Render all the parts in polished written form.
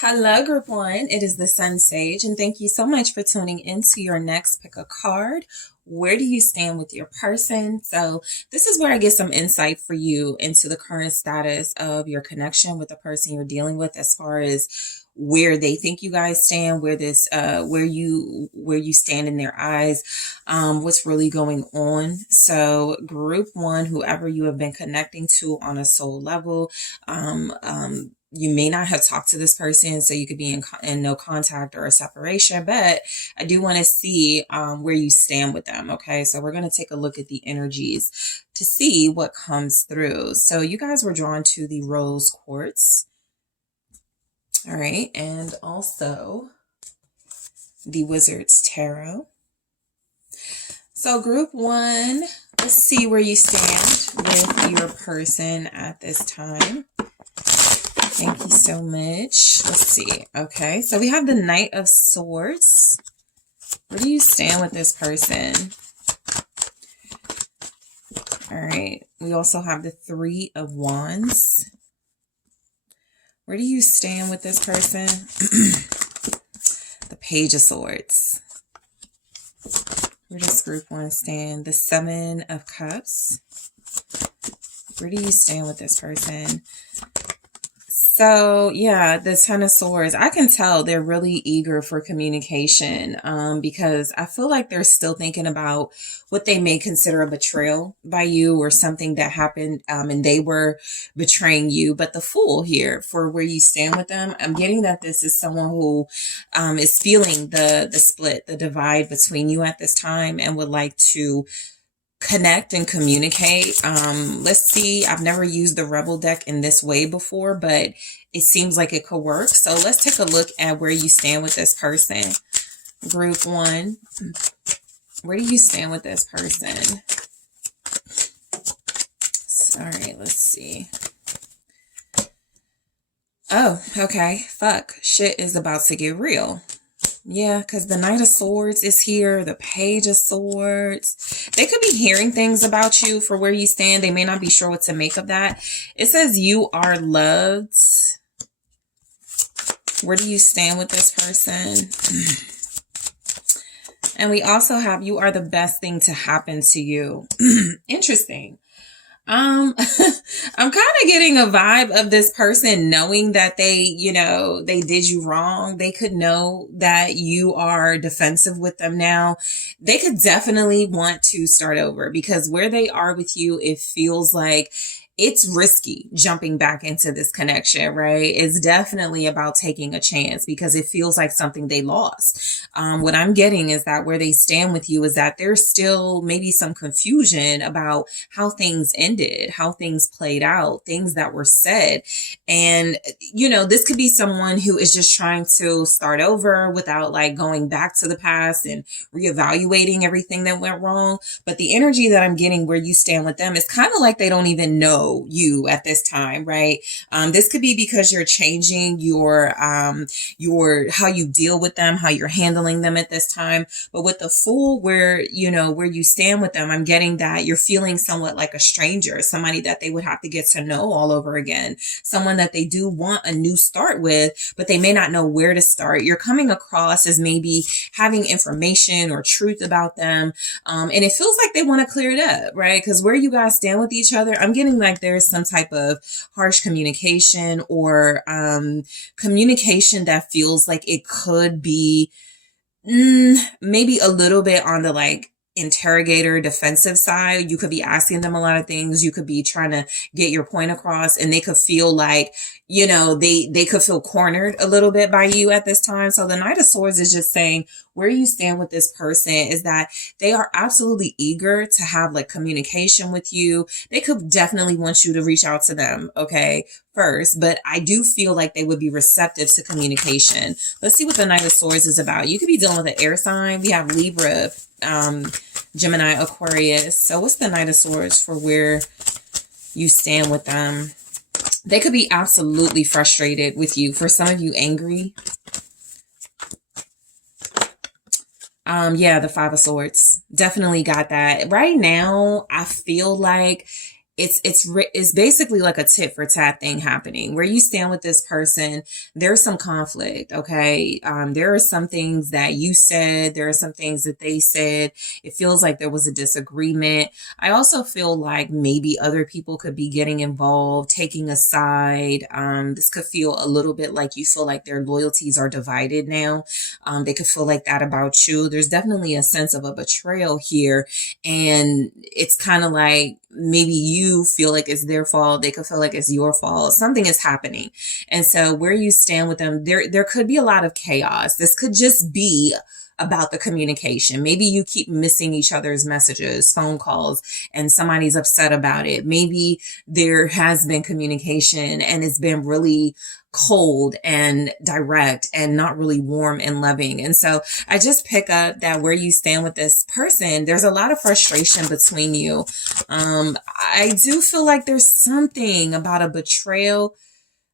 Hello, Group One. It is the SunSage, and thank you so much for tuning into your next pick a card. Where do you stand with your person? So, this is where I get some insight for you into the current status of your connection with the person you're dealing with, as far as where they think you guys stand, where you stand in their eyes, what's really going on. So, Group One, whoever you have been connecting to on a soul level, you may not have talked to this person, so you could be in no contact or a separation, but I do want to see where you stand with them. Okay, so we're going to take a look at the energies to see what comes through. So you guys were drawn to the rose quartz. All right, and also the Wizard's Tarot. So Group One, let's see where you stand with your person at this time. Thank you so much. Let's see. Okay, so we have the Knight of Swords. Where do you stand with this person? All right. We also have the Three of Wands. Where do you stand with this person? The Page of Swords. Where does Group One stand? The Seven of Cups. Where do you stand with this person? So yeah, the Ten of Swords, I can tell they're really eager for communication, because I feel like they're still thinking about what they may consider a betrayal by you, or something that happened, and they were betraying you. But the Fool here, for where you stand with them, I'm getting that this is someone who is feeling the split, the divide between you at this time, and would like to connect and communicate. Let's see. I've never used the Rebel deck in this way before, but it seems like it could work. So let's take a look at where you stand with this person. Group One, where do you stand with this person? All right, let's see. Oh, okay. Fuck. Shit is about to get real. Yeah, because the Knight of Swords is here, the Page of Swords. They could be hearing things about you for where you stand. They may not be sure what to make of that. It says you are loved. Where do you stand with this person? And we also have you are the best thing to happen to you. Interesting. I'm kind of getting a vibe of this person knowing that they did you wrong. They could know that you are defensive with them now. They could definitely want to start over, because where they are with you, it feels like it's risky jumping back into this connection, right? It's definitely about taking a chance, because it feels like something they lost. What I'm getting is that where they stand with you is that there's still maybe some confusion about how things ended, how things played out, things that were said. And, this could be someone who is just trying to start over without like going back to the past and reevaluating everything that went wrong. But the energy that I'm getting where you stand with them is kind of like they don't even know you at this time, right? This could be because you're changing your how you deal with them, how you're handling them at this time. But with the Fool, where you stand with them, I'm getting that you're feeling somewhat like a stranger, somebody that they would have to get to know all over again, someone that they do want a new start with, but they may not know where to start. You're coming across as maybe having information or truth about them, and it feels like they want to clear it up, right? Because where you guys stand with each other, I'm getting like there's some type of harsh communication, or communication that feels like it could be maybe a little bit on the like interrogator defensive side. You could be asking them a lot of things. You could be trying to get your point across, and they could feel like, they could feel cornered a little bit by you at this time. So the Knight of Swords is just saying where you stand with this person is that they are absolutely eager to have like communication with you. They could definitely want you to reach out to them, okay, first, but I do feel like they would be receptive to communication. Let's see what the Knight of Swords is about. You could be dealing with an air sign. We have Libra, Gemini, Aquarius. So what's the Knight of Swords for where you stand with them? They could be absolutely frustrated with you. For some of you, angry. Yeah, the Five of Swords. Definitely got that. Right now, I feel like it's basically like a tit for tat thing happening. Where you stand with this person, there's some conflict. Okay. There are some things that you said, there are some things that they said. It feels like there was a disagreement. I also feel like maybe other people could be getting involved, taking a side. This could feel a little bit like you feel like their loyalties are divided now. They could feel like that about you. There's definitely a sense of a betrayal here. And it's kind of like, maybe you feel like it's their fault. They could feel like it's your fault. Something is happening. And so where you stand with them, there could be a lot of chaos. This could just be about the communication. Maybe you keep missing each other's messages, phone calls, and somebody's upset about it. Maybe there has been communication and it's been really cold and direct and not really warm and loving. And so I just pick up that where you stand with this person, there's a lot of frustration between you. I do feel like there's something about a betrayal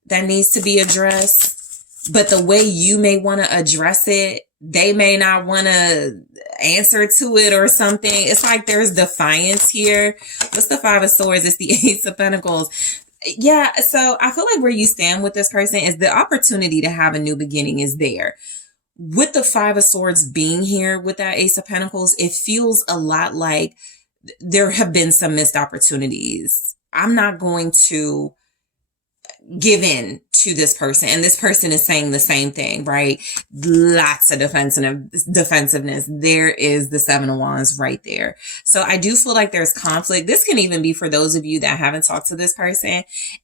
that needs to be addressed, but the way you may want to address it, they may not want to answer to it or something. It's like there's defiance here. What's the Five of Swords? It's the Ace of Pentacles. Yeah, so I feel like where you stand with this person is the opportunity to have a new beginning is there. With the Five of Swords being here with that Ace of Pentacles, it feels a lot like there have been some missed opportunities. I'm not going to give in to this person. And this person is saying the same thing, right? Lots of defensiveness. There is the Seven of Wands right there. So I do feel like there's conflict. This can even be for those of you that haven't talked to this person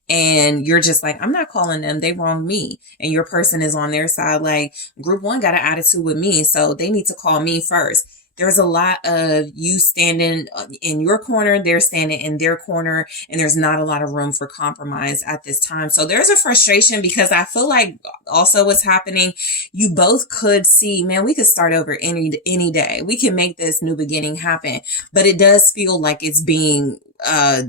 and you're just like, I'm not calling them. They wronged me. And your person is on their side. Like, group one got an attitude with me, so they need to call me first. There's a lot of you standing in your corner, they're standing in their corner, and there's not a lot of room for compromise at this time. So there's a frustration because I feel like also what's happening, you both could see, man, we could start over any day. We can make this new beginning happen, but it does feel like it's being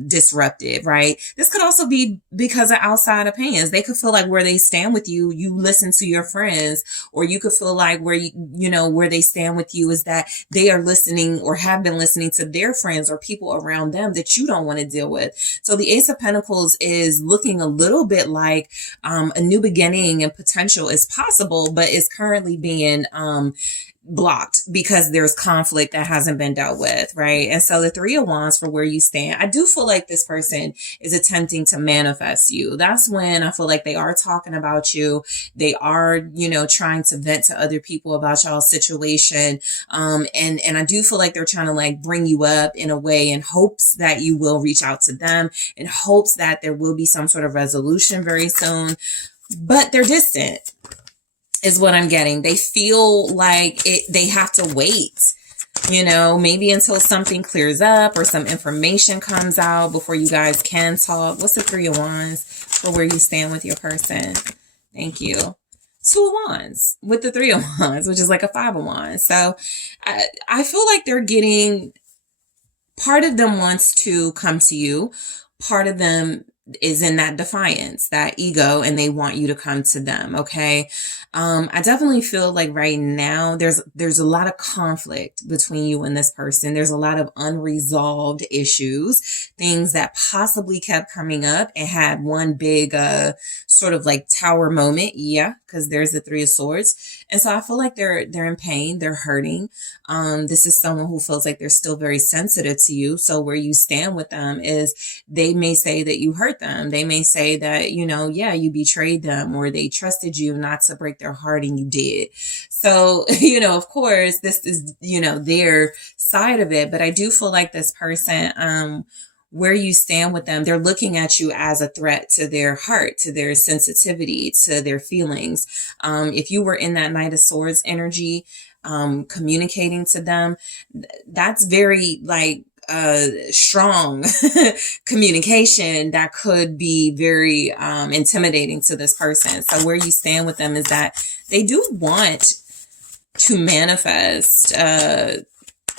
disruptive, right? This could also be because of outside opinions. They could feel like where they stand with you, you listen to your friends, or you could feel like where where they stand with you is that they are listening or have been listening to their friends or people around them that you don't want to deal with. So the Ace of Pentacles is looking a little bit like a new beginning and potential is possible, but is currently being blocked because there's conflict that hasn't been dealt with, right? And so the Three of Wands for where you stand, I do feel like this person is attempting to manifest you. That's when I feel like they are talking about you. They are, trying to vent to other people about y'all's situation. And I do feel like they're trying to like bring you up in a way in hopes that you will reach out to them, in hopes that there will be some sort of resolution very soon, but they're distant. Is what I'm getting. They feel like they have to wait, maybe until something clears up or some information comes out before you guys can talk. What's the Three of Wands for where you stand with your person? Thank you. Two of Wands with the Three of Wands, which is like a Five of Wands. So I feel like they're getting, part of them wants to come to you. Part of them is in that defiance, that ego, and they want you to come to them. Okay. I definitely feel like right now there's a lot of conflict between you and this person. There's a lot of unresolved issues, things that possibly kept coming up and had one big, sort of like tower moment. Yeah. Cause there's the Three of Swords. And so I feel like they're in pain. They're hurting. This is someone who feels like they're still very sensitive to you. So where you stand with them is they may say that you hurt them. They may say that, you betrayed them, or they trusted you not to break their heart and you did. So, of course, this is, their side of it. But I do feel like this person, where you stand with them, they're looking at you as a threat to their heart, to their sensitivity, to their feelings. If you were in that Knight of Swords energy, communicating to them, that's very like strong communication that could be very intimidating to this person. So where you stand with them is that they do want to manifest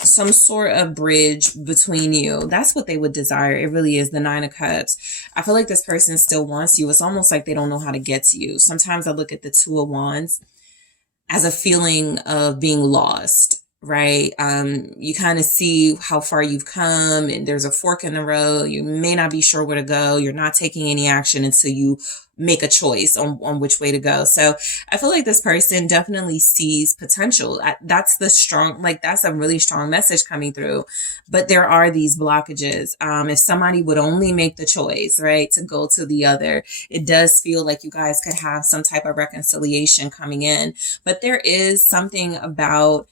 some sort of bridge between you. That's what they would desire. It really is the Nine of Cups. I feel like this person still wants you. It's almost like they don't know how to get to you. Sometimes I look at the Two of Wands as a feeling of being lost. right? You kind of see how far you've come and there's a fork in the road. You may not be sure where to go. You're not taking any action until you make a choice on which way to go. So I feel like this person definitely sees potential. That's the strong, like that's a really strong message coming through. But there are these blockages. If somebody would only make the choice, right, to go to the other, it does feel like you guys could have some type of reconciliation coming in. But there is something about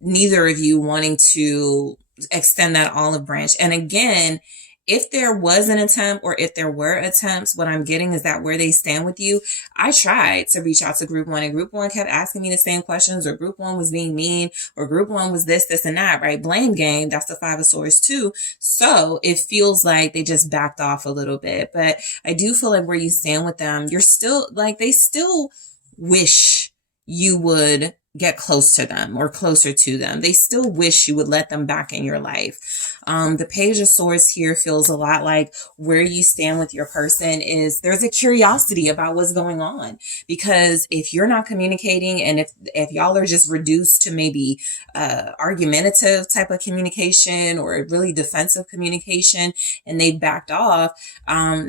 neither of you wanting to extend that olive branch. And again, if there was an attempt or if there were attempts, what I'm getting is that where they stand with you, I tried to reach out to group one and group one kept asking me the same questions, or group one was being mean, or group one was this, and that, right? Blame game. That's the Five of Swords too. So it feels like they just backed off a little bit, but I do feel like where you stand with them, you're still like, they still wish you would get close to them or closer to them. They still wish you would let them back in your life. The Page of Swords here feels a lot like where you stand with your person is there's a curiosity about what's going on, because if you're not communicating and if y'all are just reduced to maybe argumentative type of communication or really defensive communication and they backed off, all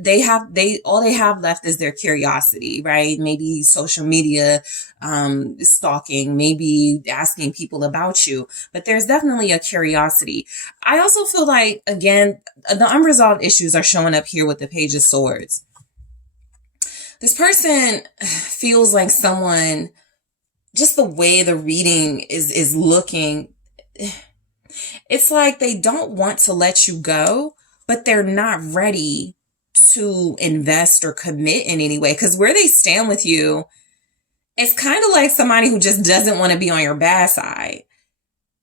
they have left is their curiosity, right? Maybe social media stalking, maybe asking people about you, but there's definitely a curiosity. I also feel like, again, the unresolved issues are showing up here with the Page of Swords. This person feels like someone, just the way the reading is looking, it's like they don't want to let you go, but they're not ready to invest or commit in any way. Because where they stand with you, it's kind of like somebody who just doesn't want to be on your bad side,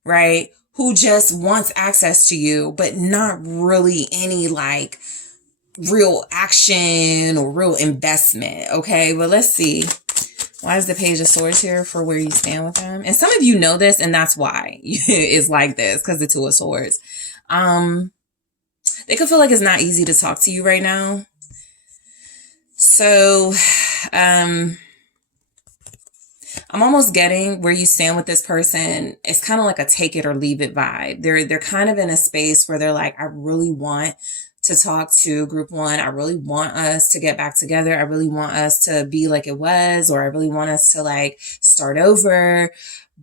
right? Who just wants access to you, but not really any like real action or real investment. Okay, well, let's see. Why is the Page of Swords here for where you stand with them? And some of you know this, and that's why it's like this, because the Two of Swords. They could feel like it's not easy to talk to you right now. So, I'm almost getting where you stand with this person. It's kind of like a take it or leave it vibe. They're kind of in a space where they're like, I really want to talk to group one. I really want us to get back together. I really want us to be like it was, or I really want us to like start over.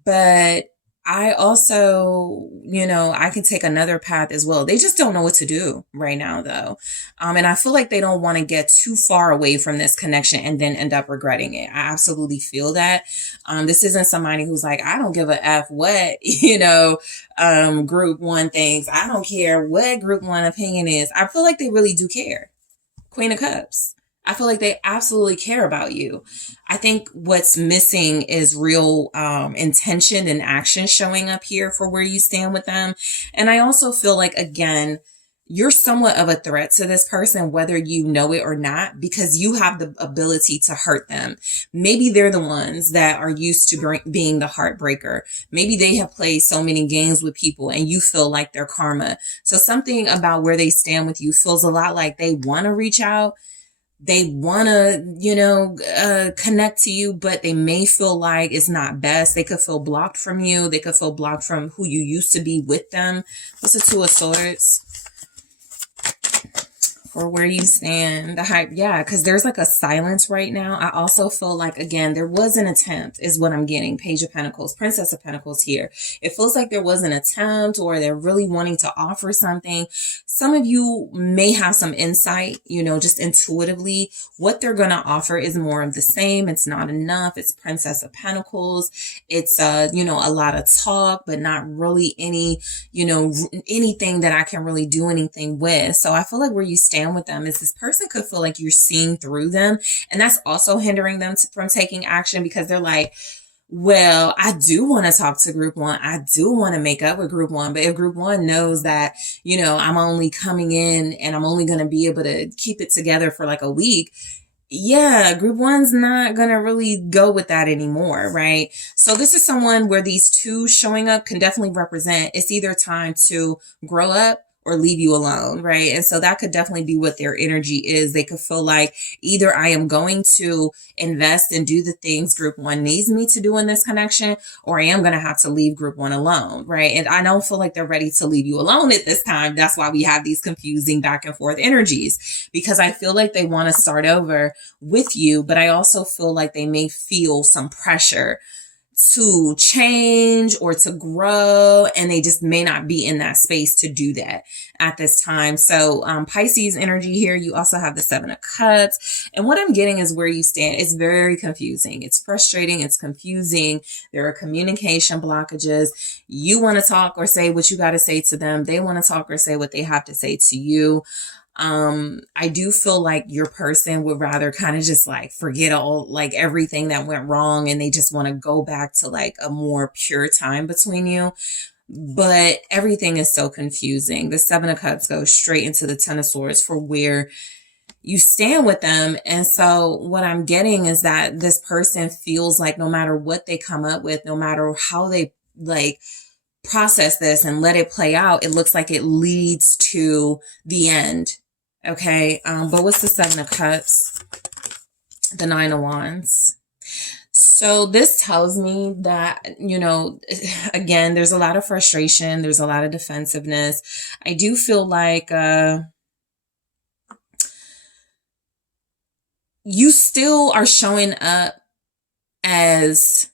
But I also, I can take another path as well. They just don't know what to do right now though. And I feel like they don't want to get too far away from this connection and then end up regretting it. I absolutely feel that. This isn't somebody who's like, I don't give a F what, group one thinks. I don't care what group one opinion is. I feel like they really do care. Queen of Cups. I feel like they absolutely care about you. I think what's missing is real intention and action showing up here for where you stand with them. And I also feel like, again, you're somewhat of a threat to this person, whether you know it or not, because you have the ability to hurt them. Maybe they're the ones that are used to being the heartbreaker. Maybe they have played so many games with people and you feel like they're karma. So something about where they stand with you feels a lot like they want to reach out. They want to, connect to you, but they may feel like it's not best. They could feel blocked from you. They could feel blocked from who you used to be with them. What's the Two of Swords? Or where you stand, the hype. Yeah, because there's like a silence right now. I also feel like, again, there was an attempt is what I'm getting. Page of Pentacles, Princess of Pentacles here. It feels like there was an attempt, or they're really wanting to offer something. Some of you may have some insight, just intuitively. What they're going to offer is more of the same. It's not enough. It's Princess of Pentacles. It's, a lot of talk, but not really any, anything that I can really do anything with. So I feel like where you stand with them is this person could feel like you're seeing through them, and that's also hindering them from taking action, because they're like, well, I do want to talk to group one. I do want to make up with group one. But if group one knows that, I'm only coming in and I'm only going to be able to keep it together for like a week, yeah, group one's not going to really go with that anymore, right? So this is someone where these two showing up can definitely represent it's either time to grow up or leave you alone, right? And so that could definitely be what their energy is. They could feel like either I am going to invest and do the things group one needs me to do in this connection, or I am going to have to leave group one alone, right? And I don't feel like they're ready to leave you alone at this time. That's why we have these confusing back and forth energies, because I feel like they want to start over with you, but I also feel like they may feel some pressure to change or to grow, and they just may not be in that space to do that at this time. So Pisces energy here, you also have the 7 of Cups, and what I'm getting is where you stand. It's very confusing. It's frustrating. It's confusing. There are communication blockages. You want to talk or say what you got to say to them. They want to talk or say what they have to say to you. I do feel like your person would rather kind of just like forget all, like everything that went wrong, and they just want to go back to like a more pure time between you. But everything is so confusing. The 7 of Cups goes straight into the 10 of Swords for where you stand with them. And so what I'm getting is that this person feels like no matter what they come up with, no matter how they like process this and let it play out, it looks like it leads to the end. Okay. But what's the 7 of Cups? The 9 of Wands. So this tells me that, you know, again, there's a lot of frustration. There's a lot of defensiveness. I do feel like, you still are showing up as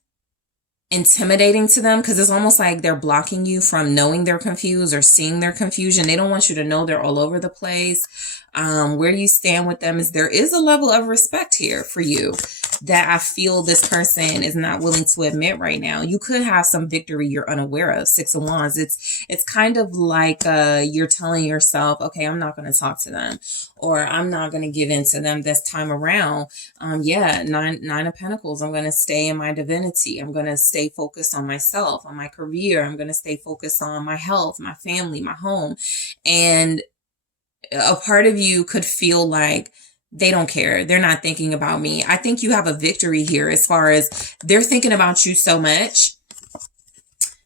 intimidating to them, because it's almost like they're blocking you from knowing they're confused or seeing their confusion. They don't want you to know they're all over the place. Where you stand with them is there is a level of respect here for you that I feel this person is not willing to admit right now. You could have some victory you're unaware of. 6 of Wands. It's kind of like you're telling yourself, okay, I'm not going to talk to them, or I'm not going to give in to them this time around. Nine of Pentacles. I'm going to stay in my divinity. I'm going to stay focused on myself, on my career. I'm going to stay focused on my health, my family, my home. And a part of you could feel like they don't care. They're not thinking about me. I think you have a victory here as far as they're thinking about you so much.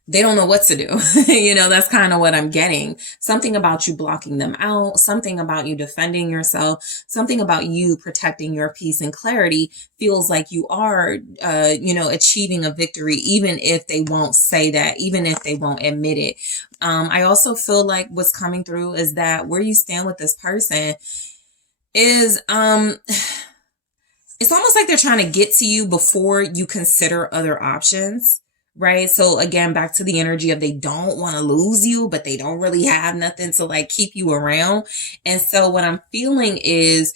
They don't know what to do. You know, that's kind of what I'm getting. Something about you blocking them out, something about you defending yourself, something about you protecting your peace and clarity feels like you are, achieving a victory, even if they won't say that, even if they won't admit it. I also feel like what's coming through is that where you stand with this person is, it's almost like they're trying to get to you before you consider other options. Right. So again, back to the energy of they don't want to lose you, but they don't really have nothing to like keep you around. And so what I'm feeling is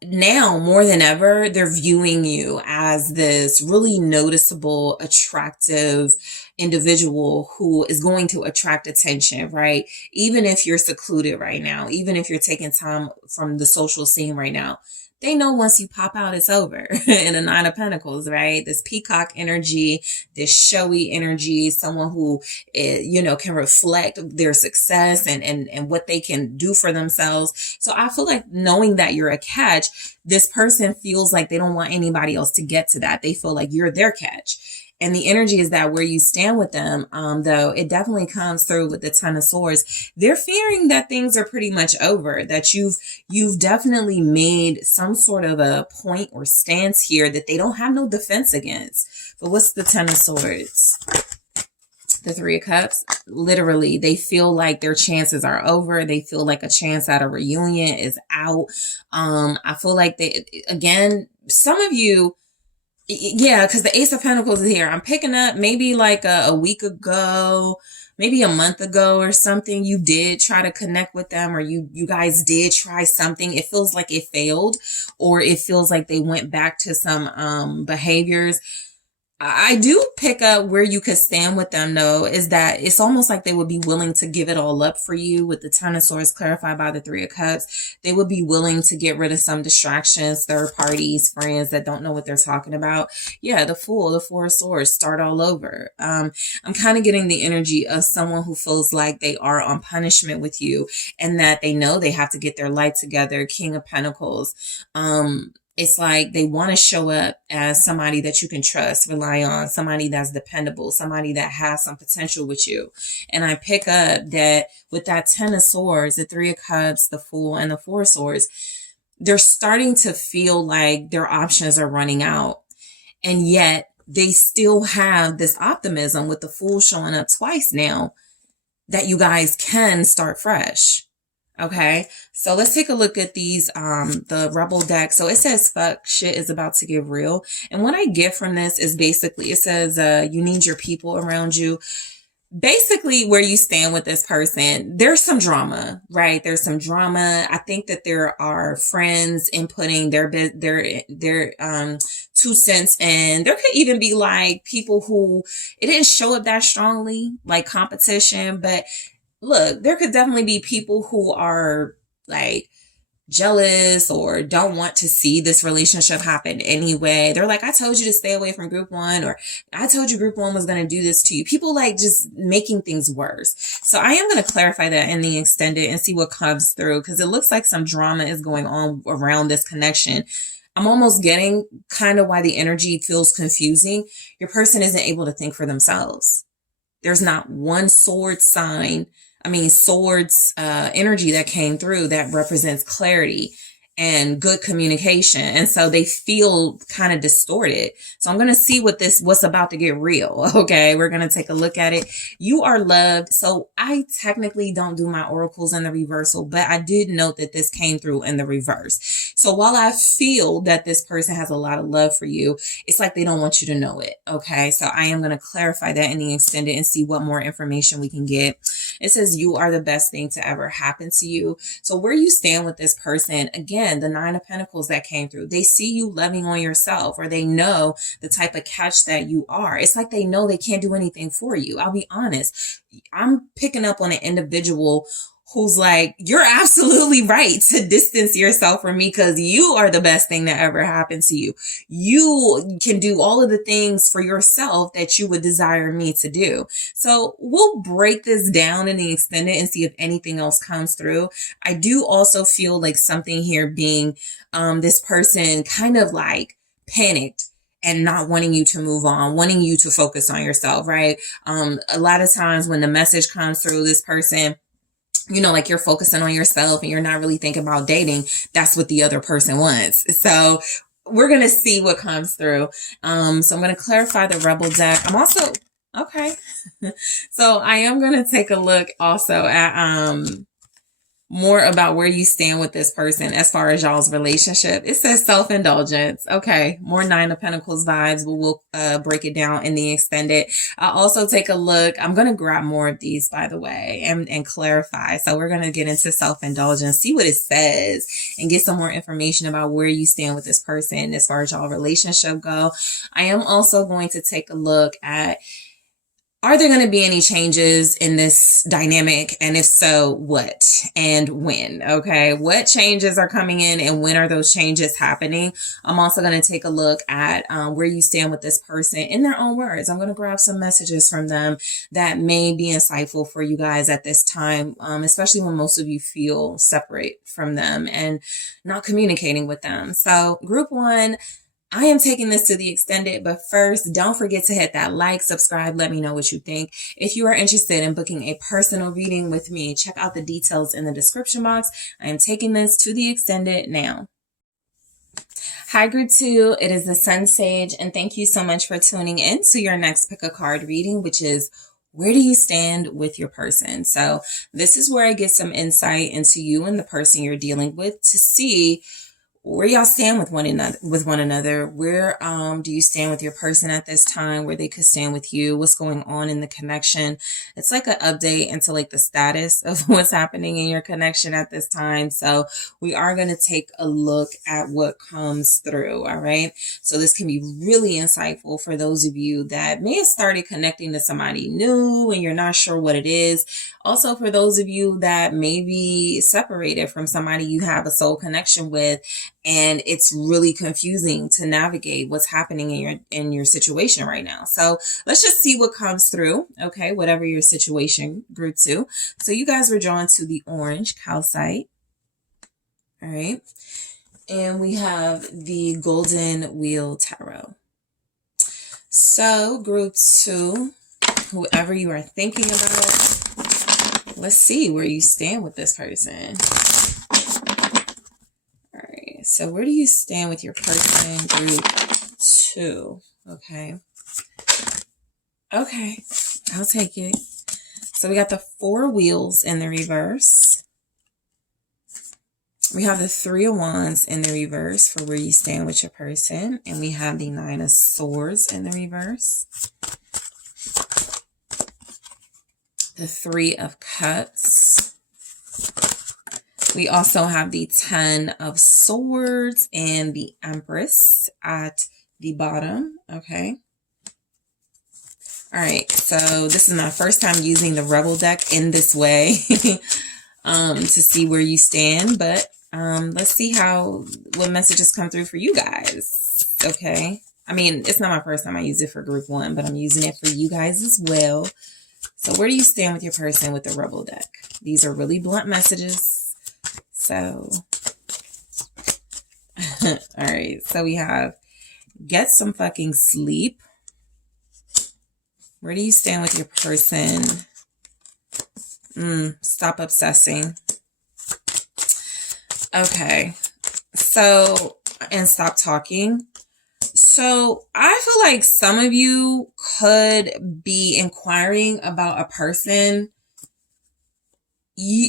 now more than ever, they're viewing you as this really noticeable, attractive individual who is going to attract attention, right? Even if you're secluded right now, even if you're taking time from the social scene right now, they know once you pop out, it's over. In the 9 of Pentacles, right? This peacock energy, this showy energy, someone who, can reflect their success and what they can do for themselves. So I feel like knowing that you're a catch, this person feels like they don't want anybody else to get to that. They feel like you're their catch. And the energy is that where you stand with them, though, it definitely comes through with the 10 of Swords. They're fearing that things are pretty much over, that you've definitely made some sort of a point or stance here that they don't have no defense against. But what's the 10 of Swords? The 3 of Cups. Literally, they feel like their chances are over. They feel like a chance at a reunion is out. I feel like some of you, yeah, because the Ace of Pentacles is here. I'm picking up maybe like a week ago, maybe a month ago or something. You did try to connect with them, or you guys did try something. It feels like it failed, or it feels like they went back to some behaviors. I do pick up where you could stand with them, though, is that it's almost like they would be willing to give it all up for you with the 10 of Swords clarified by the 3 of Cups. They would be willing to get rid of some distractions, third parties, friends that don't know what they're talking about. Yeah, the Fool, the 4 of Swords, start all over. I'm kind of getting the energy of someone who feels like they are on punishment with you and that they know they have to get their life together. King of Pentacles. it's like they want to show up as somebody that you can trust, rely on, somebody that's dependable, somebody that has some potential with you. And I pick up that with that 10 of swords, the 3 of cups, the Fool, and the 4 of swords, they're starting to feel like their options are running out. And yet they still have this optimism with the Fool showing up twice now that you guys can start fresh. Okay, so let's take a look at these, the Rebel deck. So it says, fuck, shit is about to get real. And what I get from this is basically, it says, you need your people around you. Basically, where you stand with this person, there's some drama, right? There's some drama. I think that there are friends inputting their 2 cents, and there could even be like people who it didn't show up that strongly, like competition, but look, there could definitely be people who are like jealous or don't want to see this relationship happen anyway. They're like, I told you to stay away from group 1, or I told you group 1 was going to do this to you. People like just making things worse. So I am going to clarify that in the extended and see what comes through, because it looks like some drama is going on around this connection. I'm almost getting kind of why the energy feels confusing. Your person isn't able to think for themselves. There's not one swords energy that came through that represents clarity and good communication. And so they feel kind of distorted. So I'm going to see what's about to get real. Okay. We're going to take a look at it. You are loved. So I technically don't do my oracles in the reversal, but I did note that this came through in the reverse. So while I feel that this person has a lot of love for you, it's like they don't want you to know it. Okay. So I am going to clarify that in the extended and see what more information we can get. It says you are the best thing to ever happen to you. So where you stand with this person, again, the 9 of Pentacles that came through, they see you loving on yourself, or they know the type of catch that you are. It's like they know they can't do anything for you. I'll be honest. I'm picking up on an individual who's like, you're absolutely right to distance yourself from me because you are the best thing that ever happened to you. You can do all of the things for yourself that you would desire me to do. So we'll break this down in the extended and see if anything else comes through. I do also feel like something here being this person kind of like panicked and not wanting you to move on, wanting you to focus on yourself, right? A lot of times when the message comes through, this person, you know, like you're focusing on yourself and you're not really thinking about dating. That's what the other person wants. So we're going to see what comes through. So I'm going to clarify the Rebel deck. I'm also, okay. So I am going to take a look also at, more about where you stand with this person as far as y'all's relationship. It says self-indulgence. Okay. More 9 of Pentacles vibes, but we'll break it down in the extended. I'll also take a look. I'm going to grab more of these, by the way, and clarify. So we're going to get into self-indulgence, see what it says, and get some more information about where you stand with this person as far as y'all relationship go. I am also going to take a look at, are there going to be any changes in this dynamic? And if so, what and when? Okay. What changes are coming in and when are those changes happening? I'm also going to take a look at where you stand with this person in their own words. I'm going to grab some messages from them that may be insightful for you guys at this time, especially when most of you feel separate from them and not communicating with them. So group 1, I am taking this to the extended, but first, don't forget to hit that like, subscribe, let me know what you think. If you are interested in booking a personal reading with me, check out the details in the description box. I am taking this to the extended now. Hi, group 2. It is the SunSage, and thank you so much for tuning in to your next pick a card reading, which is where do you stand with your person? So this is where I get some insight into you and the person you're dealing with to see where y'all stand with one another. Where do you stand with your person at this time? Where they could stand with you? What's going on in the connection? It's like an update into like the status of what's happening in your connection at this time. So we are going to take a look at what comes through. All right. So this can be really insightful for those of you that may have started connecting to somebody new and you're not sure what it is. Also for those of you that may be separated from somebody you have a soul connection with, and it's really confusing to navigate what's happening in your situation right now. So let's just see what comes through. Okay. Whatever your situation, group 2. So you guys were drawn to the orange calcite. All right. And we have the Golden Wheel Tarot. So, group 2, whoever you are thinking about, let's see where you stand with this person. All right. So, where do you stand with your person, group 2? Okay. Okay. I'll take it. So, we got the 4 wheels in the reverse. We have the 3 of Wands in the reverse for where you stand with your person. And we have the 9 of Swords in the reverse. The 3 of Cups. We also have the 10 of Swords and the Empress at the bottom. Okay. All right. So this is my first time using the Rebel deck in this way to see where you stand. But let's see what messages come through for you guys. Okay. I mean, it's not my first time I use it for group 1, but I'm using it for you guys as well. So where do you stand with your person with the Rebel deck? These are really blunt messages. So, all right. So we have get some fucking sleep. Where do you stand with your person? Stop obsessing. Okay. So, and stop talking. So I feel like some of you could be inquiring about a person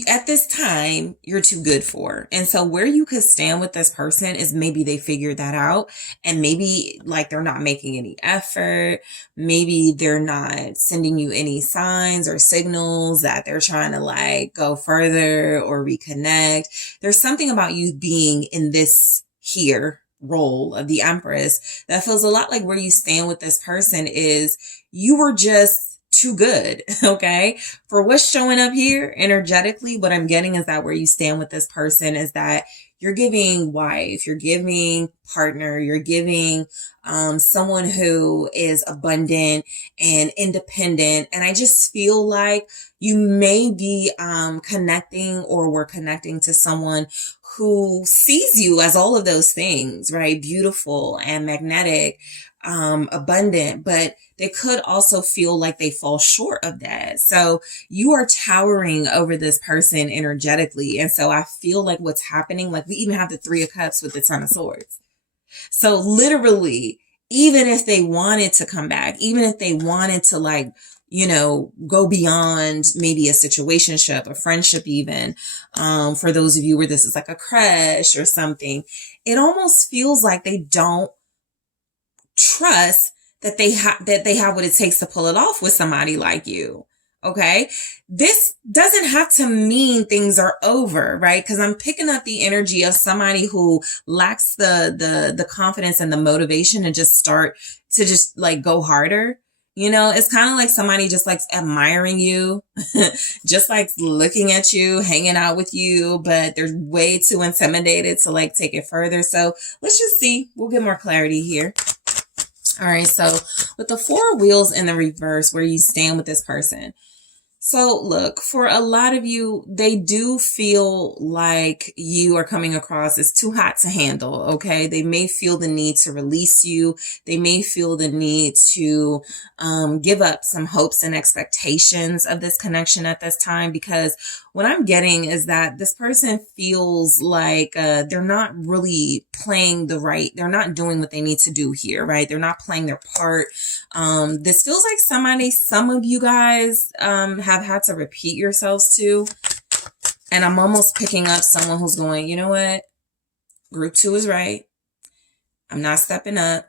at this time you're too good for. And so where you could stand with this person is maybe they figured that out, and maybe like they're not making any effort. Maybe they're not sending you any signs or signals that they're trying to like go further or reconnect. There's something about you being in this here role of the Empress that feels a lot like where you stand with this person is you were just too good, okay? For what's showing up here energetically, what I'm getting is that where you stand with this person is that you're giving wife, you're giving partner, you're giving someone who is abundant and independent. And I just feel like you may be connecting or we're connecting to someone who sees you as all of those things, right? Beautiful and magnetic, abundant, but they could also feel like they fall short of that. So you are towering over this person energetically. And so I feel like what's happening, like we even have the 3 of Cups with the 10 of Swords. So literally, even if they wanted to come back, even if they wanted to like, you know, go beyond maybe a situationship, a friendship even, for those of you where this is like a crush or something, it almost feels like they don't trust that they have what it takes to pull it off with somebody like you. Okay. This doesn't have to mean things are over, right? Because I'm picking up the energy of somebody who lacks the confidence and the motivation to just start to just like go harder. You know, it's kind of like somebody just like admiring you, just like looking at you, hanging out with you, but they're way too intimidated to like take it further. So let's just see. We'll get more clarity here. All right. So with the 4 wheels in the reverse, where you stand with this person. So look, for a lot of you, they do feel like you are coming across as too hot to handle. Okay. They may feel the need to release you. They may feel the need to give up some hopes and expectations of this connection at this time, because what I'm getting is that this person feels like they're not really they're not doing what they need to do here, right? They're not playing their part. This feels like some of you guys have had to repeat yourselves to. And I'm almost picking up someone who's going, you know what? Group 2 is right. I'm not stepping up.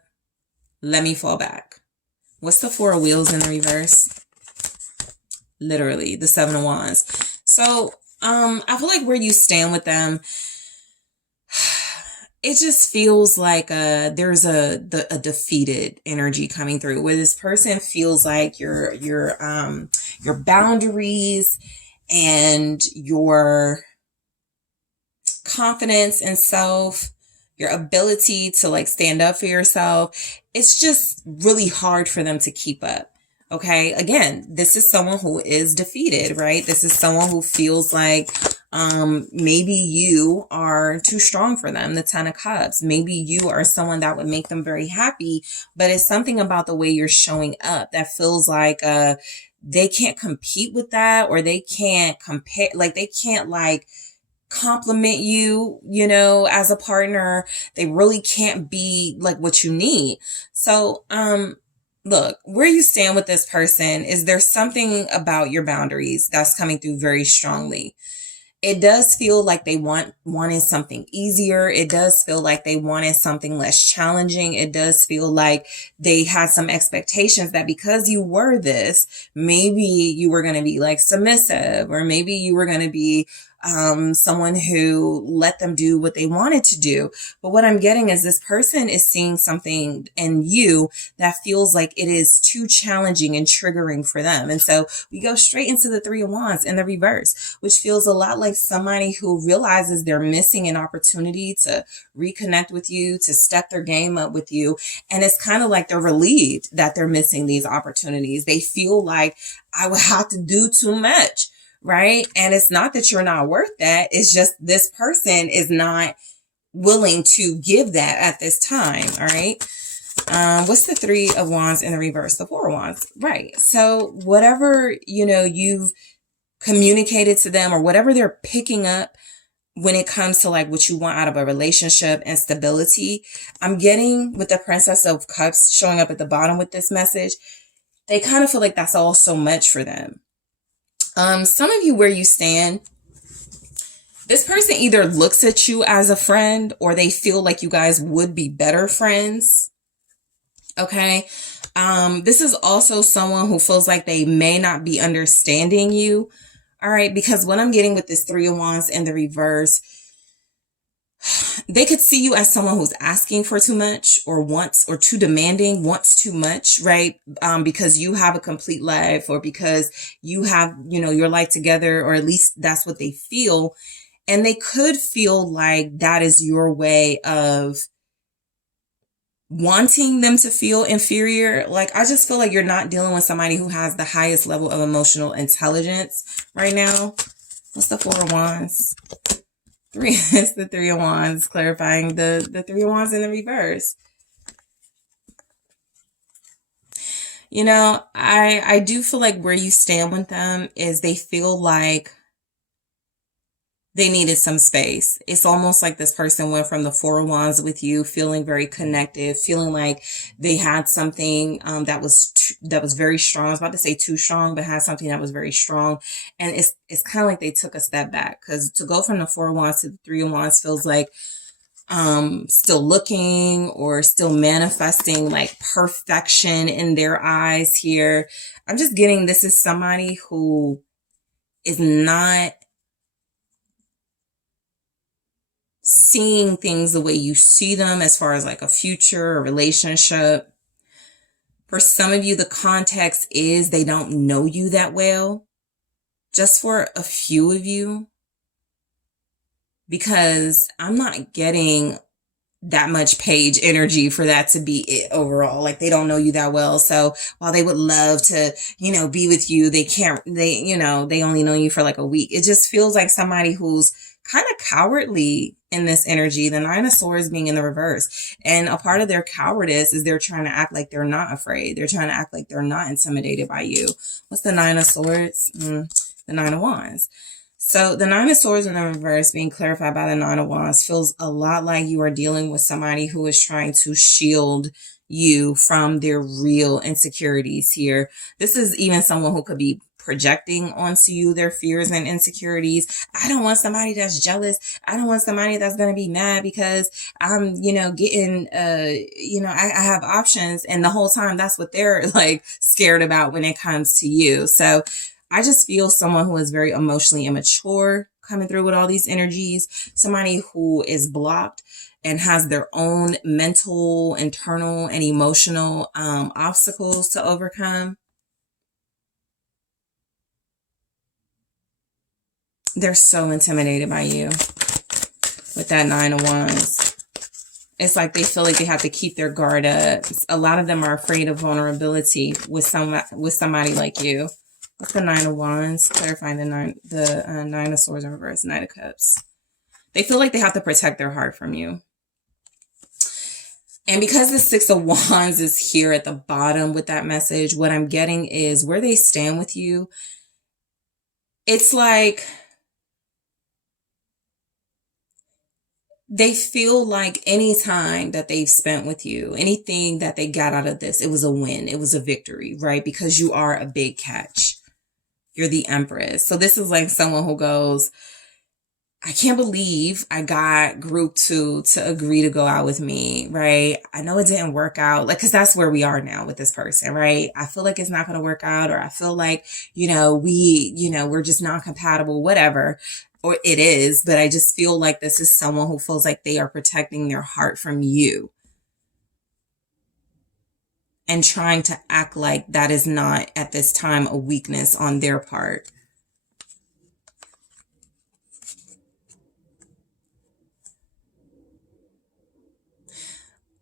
Let me fall back. What's the 4 of wheels in the reverse? Literally, the 7 of wands. So, I feel like where you stand with them, it just feels like there's a defeated energy coming through, where this person feels like your boundaries and your confidence in self, your ability to like stand up for yourself, it's just really hard for them to keep up. Okay. Again, this is someone who is defeated, right? This is someone who feels like, Maybe you are too strong for them, the Ten of Cups. Maybe you are someone that would make them very happy, but it's something about the way you're showing up that feels like they can't compete with that, or they can't compare, like they can't like compliment you, you know, as a partner. They really can't be like what you need. So, look, where you stand with this person is there's something about your boundaries that's coming through very strongly. It does feel like they wanted something easier. It does feel like they wanted something less challenging. It does feel like they had some expectations that because you were this, maybe you were going to be like submissive, or maybe you were going to be someone who let them do what they wanted to do. But what I'm getting is this person is seeing something in you that feels like it is too challenging and triggering for them. And so we go straight into the Three of Wands in the reverse, which feels a lot like somebody who realizes they're missing an opportunity to reconnect with you, to step their game up with you. And it's kind of like they're relieved that they're missing these opportunities. They feel like I would have to do too much. Right? And it's not that you're not worth that. It's just this person is not willing to give that at this time. All right. What's the Three of Wands in the reverse? The Four of Wands. Right. So whatever, you know, you've communicated to them, or whatever they're picking up when it comes to like what you want out of a relationship and stability, I'm getting with the Princess of Cups showing up at the bottom with this message. They kind of feel like that's all so much for them. Some of you, where you stand, this person either looks at you as a friend, or they feel like you guys would be better friends. Okay. This is also someone who feels like they may not be understanding you. All right. Because what I'm getting with this Three of Wands in the reverse, they could see you as someone who's asking for too much, or wants, or too demanding, wants too much, right? Because you have a complete life, or because you have, you know, your life together, or at least that's what they feel. And they could feel like that is your way of wanting them to feel inferior. Like, I just feel like you're not dealing with somebody who has the highest level of emotional intelligence right now. What's the Four of Wands? It's the Three of Wands, clarifying the Three of Wands in the reverse. You know, I do feel like where you stand with them is they feel like they needed some space. It's almost like this person went from the Four of Wands with you, feeling very connected, feeling like they had something that was very strong. I was about to say too strong, but had something that was very strong. And it's kind of like they took a step back, because to go from the Four of Wands to the Three of Wands feels like still looking, or still manifesting like perfection in their eyes here. I'm just getting, this is somebody who is not seeing things the way you see them, as far as like a future, a relationship. For some of you, the context is they don't know you that well. Just for a few of you, because I'm not getting that much page energy for that to be it overall. Like, they don't know you that well. So while they would love to, you know, be with you, they only know you for like a week. It just feels like somebody who's kind of cowardly in this energy. The Nine of Swords being in the reverse. And a part of their cowardice is they're trying to act like they're not afraid. They're trying to act like they're not intimidated by you. What's the Nine of Swords? The Nine of Wands. So the Nine of Swords in the reverse being clarified by the Nine of Wands feels a lot like you are dealing with somebody who is trying to shield you from their real insecurities here. This is even someone who could be projecting onto you their fears and insecurities. I don't want somebody that's jealous. I don't want somebody that's going to be mad because I'm, getting, I have options. And the whole time that's what they're like scared about when it comes to you. So I just feel someone who is very emotionally immature coming through with all these energies, somebody who is blocked and has their own mental, internal, and emotional obstacles to overcome. They're so intimidated by you with that Nine of Wands. It's like they feel like they have to keep their guard up. A lot of them are afraid of vulnerability with somebody like you. What's the Nine of Wands? Clarifying the Nine of Swords in reverse, Knight of Cups. They feel like they have to protect their heart from you. And because the Six of Wands is here at the bottom with that message, what I'm getting is where they stand with you. It's like they feel like any time that they've spent with you, anything that they got out of this, it was a win. It was a victory, right? Because you are a big catch. You're the Empress. So this is like someone who goes, I can't believe I got group 2 to agree to go out with me, right? I know it didn't work out, like, cause that's where we are now with this person, right? I feel like it's not going to work out, or I feel like, we're just not compatible, whatever, or it is, but I just feel like this is someone who feels like they are protecting their heart from you and trying to act like that is not at this time a weakness on their part.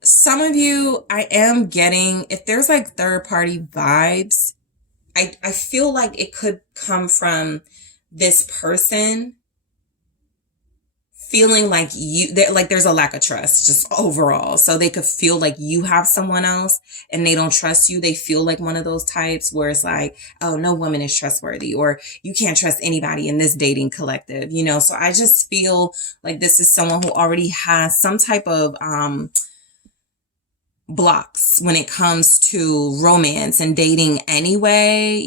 Some of you, I am getting, if there's like third party vibes, I feel like it could come from this person feeling like there's a lack of trust just overall. So they could feel like you have someone else and they don't trust you. They feel like one of those types where it's like, oh, no woman is trustworthy, or you can't trust anybody in this dating collective, So I just feel like this is someone who already has some type of, blocks when it comes to romance and dating anyway.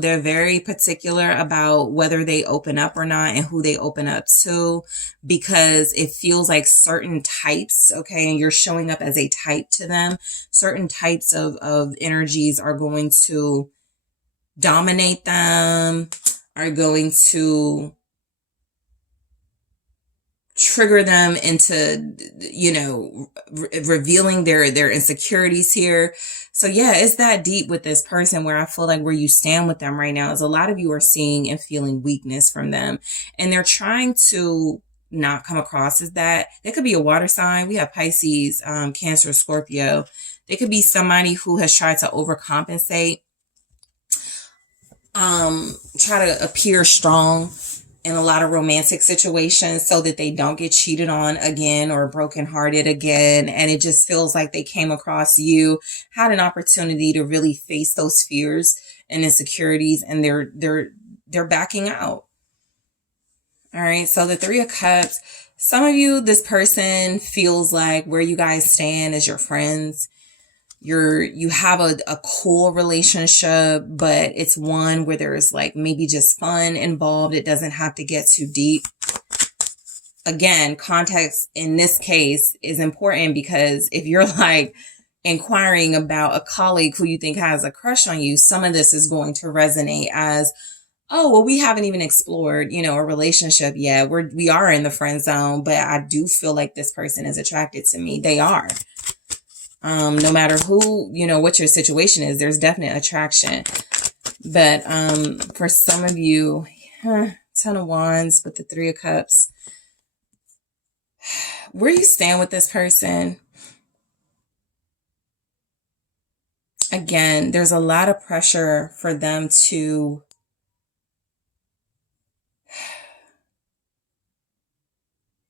They're very particular about whether they open up or not and who they open up to, because it feels like certain types, okay, and you're showing up as a type to them, certain types of energies are going to dominate them, are going to trigger them into, revealing their insecurities here. So yeah, it's that deep with this person where I feel like where you stand with them right now is a lot of you are seeing and feeling weakness from them. And they're trying to not come across as that. They could be a water sign. We have Pisces, Cancer, Scorpio. They could be somebody who has tried to overcompensate, try to appear strong in a lot of romantic situations so that they don't get cheated on again or brokenhearted again. And it just feels like they came across you, had an opportunity to really face those fears and insecurities, and they're backing out. All right. So the Three of Cups, some of you, this person feels like where you guys stand as your friends. You have a cool relationship, but it's one where there's like maybe just fun involved. It doesn't have to get too deep. Again, context in this case is important, because if you're like inquiring about a colleague who you think has a crush on you, some of this is going to resonate as, oh, well, we haven't even explored, a relationship yet. We are in the friend zone, but I do feel like this person is attracted to me. They are. No matter who, what your situation is, there's definite attraction. But for some of you, Ten of Wands with the Three of Cups, where you stand with this person, again, there's a lot of pressure for them to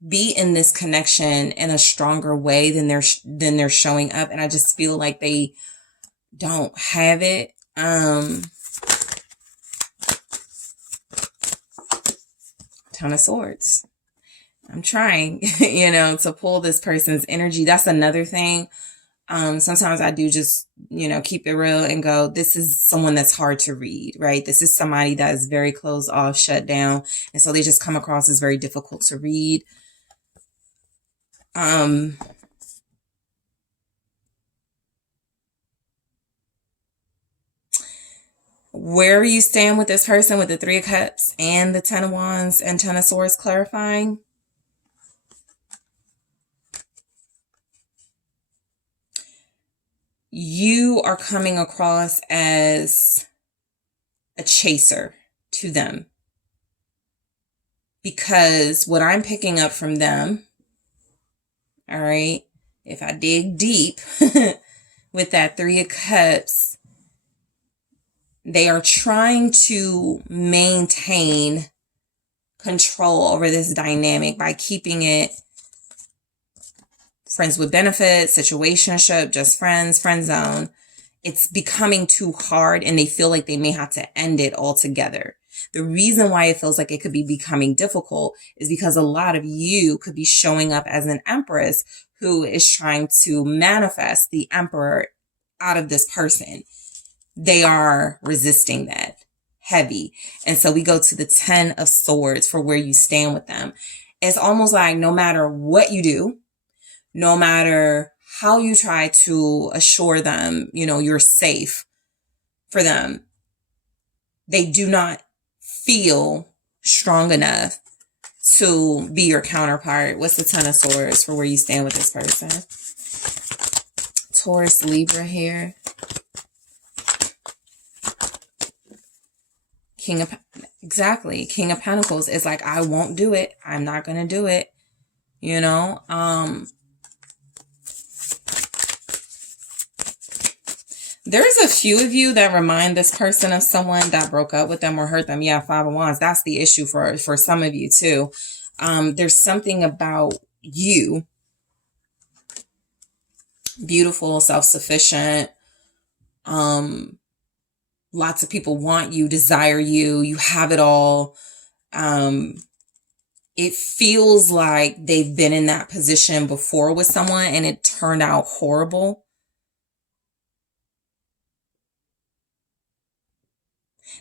be in this connection in a stronger way than they're showing up, and I just feel like they don't have it. Ten of Swords. I'm trying, to pull this person's energy. That's another thing. Sometimes I do just, keep it real and go, this is someone that's hard to read, right? This is somebody that is very closed off, shut down. And so they just come across as very difficult to read. Where you stand with this person with the Three of Cups and the Ten of Wands and Ten of Swords clarifying. You are coming across as a chaser to them, because what I'm picking up from them, all right, if I dig deep with that Three of Cups, They are trying to maintain control over this dynamic by keeping it friends with benefits, situationship, just friends, friend zone. It's becoming too hard and they feel like they may have to end it altogether. The reason why it feels like it could be becoming difficult is because a lot of you could be showing up as an empress who is trying to manifest the emperor out of this person. They are resisting that heavy. And so we go to the 10 of Swords for where you stand with them. It's almost like no matter what you do, no matter how you try to assure them, you're safe for them, they do not feel strong enough to be your counterpart. What's the 10 of Swords for where you stand with this person? Taurus, Libra here. King of Pentacles is like, I won't do it. I'm not going to do it. There's a few of you that remind this person of someone that broke up with them or hurt them. Yeah, 5 of Wands. That's the issue for some of you too. There's something about you. Beautiful, self-sufficient. Lots of people want you, desire you. You have it all. It feels like they've been in that position before with someone and it turned out horrible.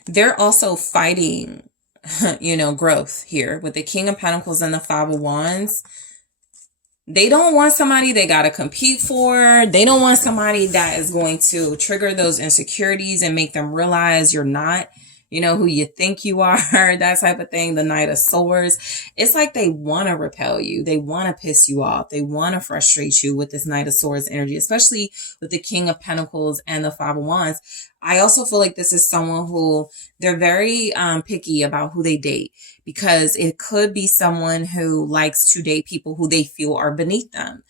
They're also fighting, growth here with the King of Pentacles and the 5 of Wands. They don't want somebody they got to compete for. They don't want somebody that is going to trigger those insecurities and make them realize you're not, who you think you are, that type of thing. The Knight of Swords. It's like they want to repel you. They want to piss you off. They want to frustrate you with this Knight of Swords energy, especially with the King of Pentacles and the 5 of Wands. I also feel like this is someone who they're very picky about who they date, because it could be someone who likes to date people who they feel are beneath them.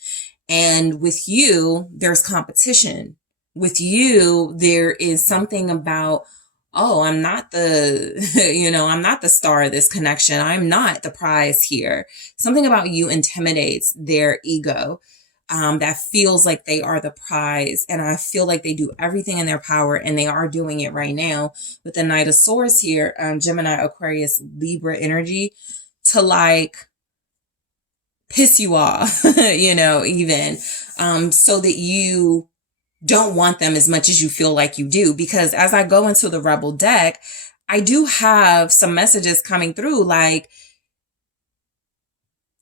And with you, there's competition. With you, there is something about, oh, I'm not the, I'm not the star of this connection. I'm not the prize here. Something about you intimidates their ego. That feels like they are the prize. And I feel like they do everything in their power, and they are doing it right now with the Knight of Swords here, Gemini, Aquarius, Libra energy, to like piss you off, even, so that you don't want them as much as you feel like you do. Because as I go into the Rebel deck, I do have some messages coming through, like,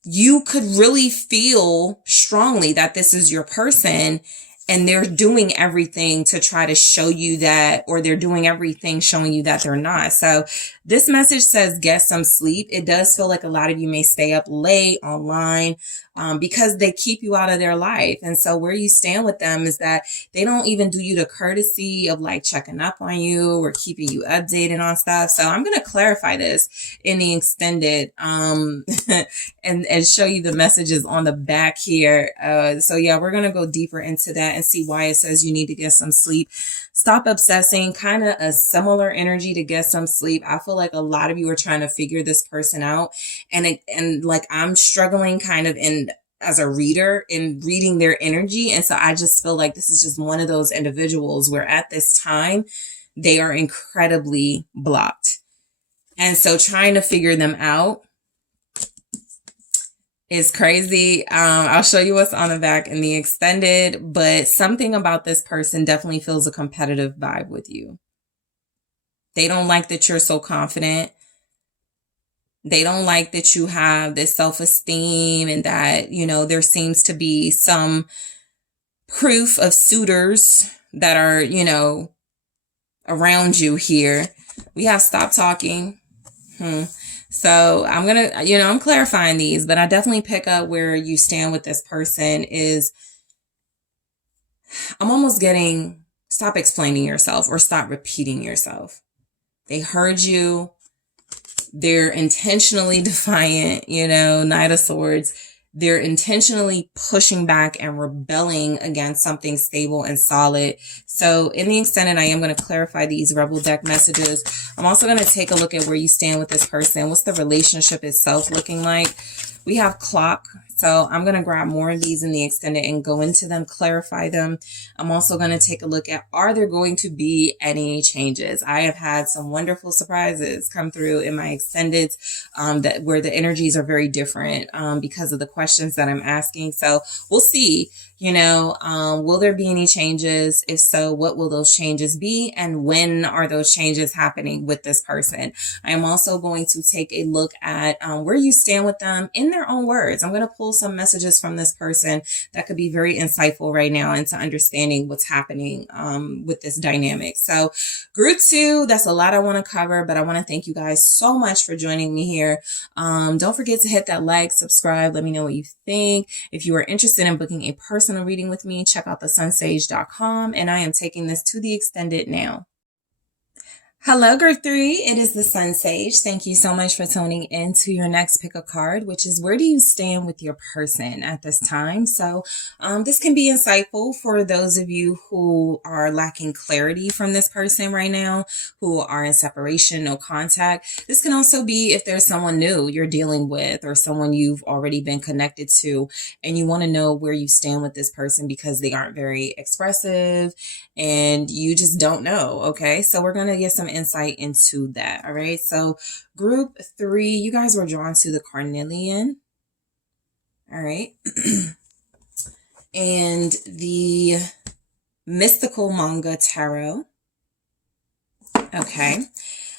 you could really feel strongly that this is your person, and they're doing everything to try to show you that, or they're doing everything showing you that they're not. So this message says get some sleep. It does feel like a lot of you may stay up late online because they keep you out of their life. And so where you stand with them is that they don't even do you the courtesy of like checking up on you or keeping you updated on stuff. So I'm going to clarify this in the extended and show you the messages on the back here. So yeah, we're going to go deeper into that and see why it says you need to get some sleep. Stop obsessing, kind of a similar energy to get some sleep. I feel like a lot of you are trying to figure this person out, and like I'm struggling kind of as a reader in reading their energy. And so I just feel like this is just one of those individuals where at this time they are incredibly blocked. And so trying to figure them out is crazy. I'll show you what's on the back in the extended, but something about this person definitely feels a competitive vibe with you. They don't like that you're so confident. They don't like that you have this self-esteem and that, there seems to be some proof of suitors that are, around you here. We have stop talking. So I'm going to, I'm clarifying these, but I definitely pick up where you stand with this person is I'm almost getting stop explaining yourself or stop repeating yourself. They heard you. They're intentionally defiant, Knight of Swords. They're intentionally pushing back and rebelling against something stable and solid. So in the extended, I am going to clarify these Rebel deck messages. I'm also going to take a look at where you stand with this person. What's the relationship itself looking like? We have clock. So I'm going to grab more of these in the extended and go into them, clarify them. I'm also going to take a look at, are there going to be any changes? I have had some wonderful surprises come through in my extendeds that where the energies are very different because of the questions that I'm asking. So we'll see, will there be any changes? If so, what will those changes be? And when are those changes happening with this person? I am also going to take a look at where you stand with them in their own words. I'm going to pull some messages from this person that could be very insightful right now into understanding what's happening with this dynamic. So group 2, that's a lot I want to cover, but I want to thank you guys so much for joining me here. Don't forget to hit that like, subscribe. Let me know what you think. If you are interested in booking a personal reading with me, check out TheSunSage.com, and I am taking this to the extended now. Hello, Group 3. It is the SunSage. Thank you so much for tuning in to your next pick a card, which is where do you stand with your person at this time? So this can be insightful for those of you who are lacking clarity from this person right now, who are in separation, no contact. This can also be if there's someone new you're dealing with or someone you've already been connected to and you want to know where you stand with this person because they aren't very expressive and you just don't know. Okay, so we're going to get some insight into that. All right, so group 3, you guys were drawn to the carnelian. All right. And the mystical manga tarot. Okay,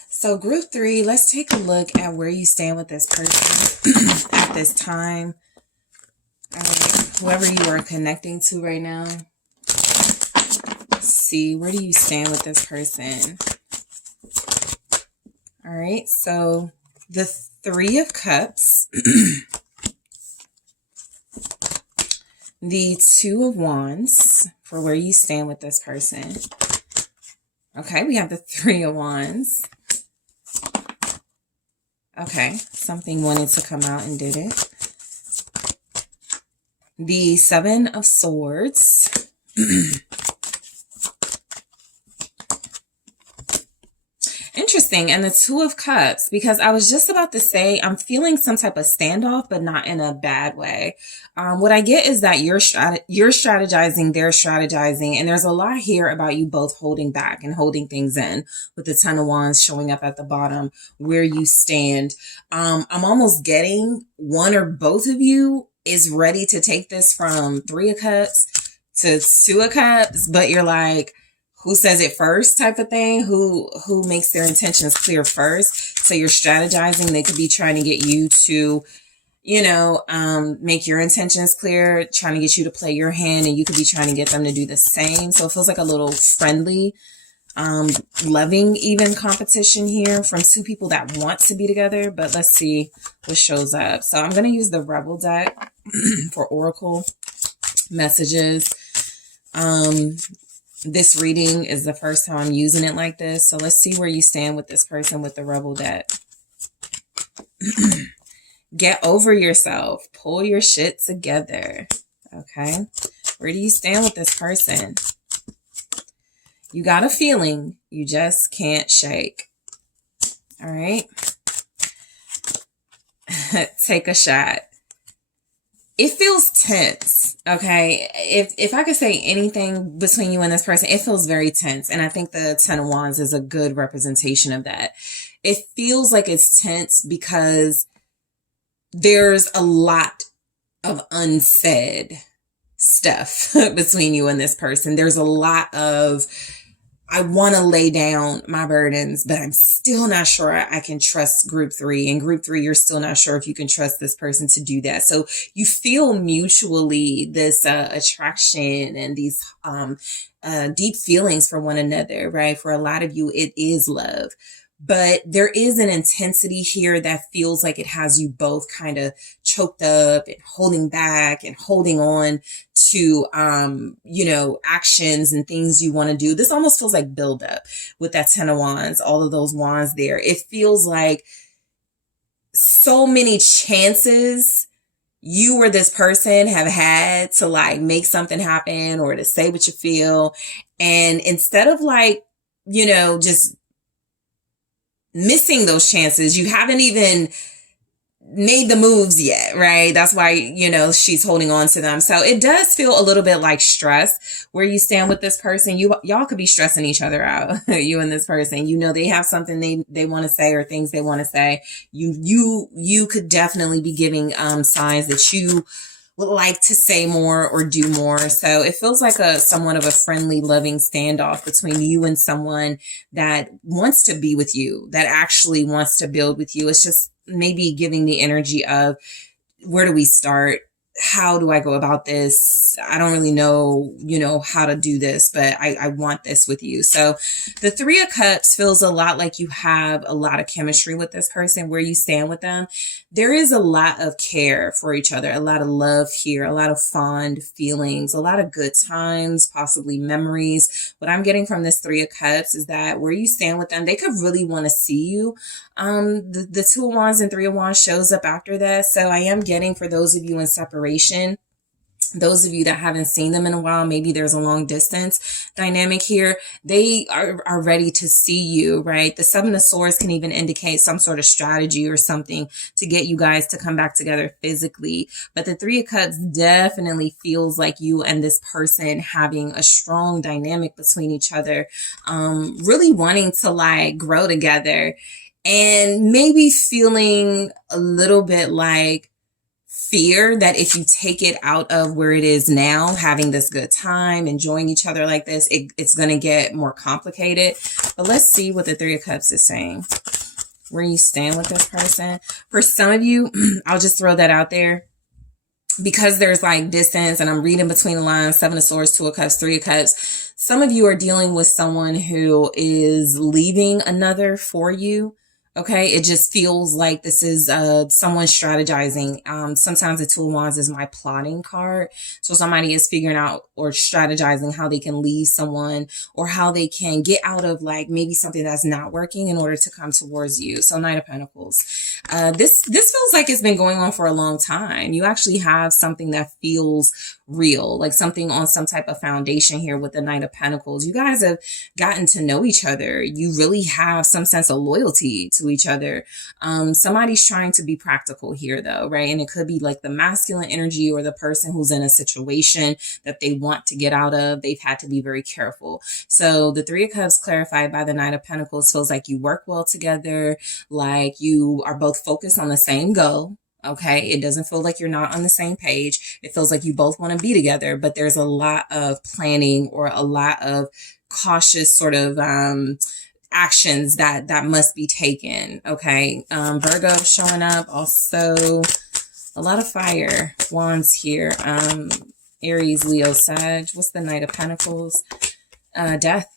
so group 3, let's take a look at where you stand with this person at this time. All right, whoever you are connecting to right now. Let's see, where do you stand with this person? All right, so the 3 of Cups, the 2 of Wands for where you stand with this person. Okay, we have the 3 of Wands. Okay, something wanted to come out and did it. The 7 of Swords. Interesting. And the 2 of Cups, because I was just about to say, I'm feeling some type of standoff, but not in a bad way. What I get is that you're strategizing, they're strategizing, and there's a lot here about you both holding back and holding things in with the 10 of Wands showing up at the bottom where you stand. I'm almost getting one or both of you is ready to take this from 3 of Cups to 2 of Cups, but you're like, who says it first type of thing, who makes their intentions clear first. So you're strategizing. They could be trying to get you to, make your intentions clear, trying to get you to play your hand, and you could be trying to get them to do the same. So it feels like a little friendly, loving even competition here from 2 people that want to be together. But let's see what shows up. So I'm going to use the Rebel deck for Oracle messages. This reading is the first time I'm using it like this. So let's see where you stand with this person with the Rebel deck. Get over yourself. Pull your shit together. Okay. Where do you stand with this person? You got a feeling you just can't shake. All right. Take a shot. It feels tense, okay? If I could say anything between you and this person, it feels very tense. And I think the 10 of Wands is a good representation of that. It feels like it's tense because there's a lot of unsaid stuff between you and this person. There's a lot of, I want to lay down my burdens, but I'm still not sure I can trust group 3. And group 3, you're still not sure if you can trust this person to do that. So you feel mutually this attraction and these deep feelings for one another, right? For a lot of you, it is love. But there is an intensity here that feels like it has you both kind of choked up and holding back and holding on to, actions and things you want to do. This almost feels like buildup with that 10 of Wands, all of those wands there. It feels like so many chances you or this person have had to like make something happen or to say what you feel. And instead of like, just missing those chances, you haven't even made the moves yet, right? That's why, she's holding on to them. So it does feel a little bit like stress where you stand with this person. Y'all could be stressing each other out, you and this person. They have something they want to say or things they want to say. You could definitely be giving signs that you would like to say more or do more. So it feels like somewhat of a friendly, loving standoff between you and someone that wants to be with you, that actually wants to build with you. It's just maybe giving the energy of, where do we start? How do I go about this? I don't really know, how to do this, but I want this with you. So the Three of Cups feels a lot like you have a lot of chemistry with this person, where you stand with them. There is a lot of care for each other, a lot of love here, a lot of fond feelings, a lot of good times, possibly memories. What I'm getting from this Three of Cups is that where you stand with them, they could really want to see you. The Two of Wands and Three of Wands shows up after that. So I am getting, for those of you in separation, those of you that haven't seen them in a while, maybe there's a long distance dynamic here. They are ready to see you, right? The Seven of Swords can even indicate some sort of strategy or something to get you guys to come back together physically. But the Three of Cups definitely feels like you and this person having a strong dynamic between each other, really wanting to like grow together, and maybe feeling a little bit like fear that if you take it out of where it is now, having this good time, enjoying each other like this, it's going to get more complicated. But let's see what the Three of Cups is saying. Where you stand with this person. For some of you, I'll just throw that out there, because there's like distance and I'm reading between the lines, Seven of Swords, Two of Cups, Three of Cups. Some of you are dealing with someone who is leaving another for you. Okay, it just feels like this is someone strategizing. Sometimes the Two of Wands is my plotting card. So somebody is figuring out or strategizing how they can leave someone, or how they can get out of like maybe something that's not working in order to come towards you. So Knight of Pentacles. This feels like it's been going on for a long time. You actually have something that feels real, like something on some type of foundation here with the Knight of Pentacles. You guys have gotten to know each other. You really have some sense of loyalty to each other. Somebody's trying to be practical here though, right? And it could be like the masculine energy, or the person who's in a situation that they want to get out of. They've had to be very careful. So the Three of Cups clarified by the Knight of Pentacles feels like you work well together, like you are both focused on the same goal. Okay, it doesn't feel like you're not on the same page. It feels like you both want to be together, but there's a lot of planning or a lot of cautious sort of actions that must be taken. Okay, Virgo showing up. Also, a lot of fire. Wands here. Aries, Leo, Sag. What's the Knight of Pentacles? Death.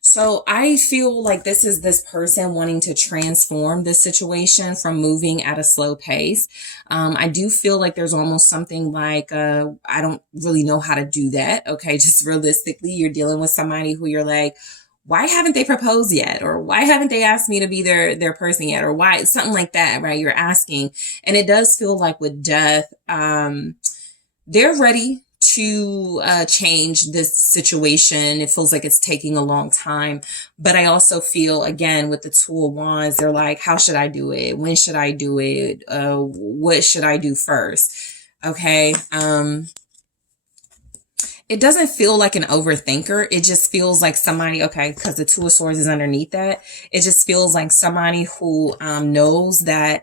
So I feel like this is this person wanting to transform this situation from moving at a slow pace. I do feel like there's almost something like, I don't really know how to do that. Okay. Just realistically, you're dealing with somebody who you're like, why haven't they proposed yet? Or why haven't they asked me to be their person yet? Or why, something like that, right? You're asking. And it does feel like with death, they're ready to change this situation. It feels like it's taking a long time. But I also feel, again, with the Two of Wands, they're like, how should I do it? When should I do it? What should I do first? Okay. It doesn't feel like an overthinker. It just feels like somebody, okay, because the Two of Swords is underneath that. It just feels like somebody who knows that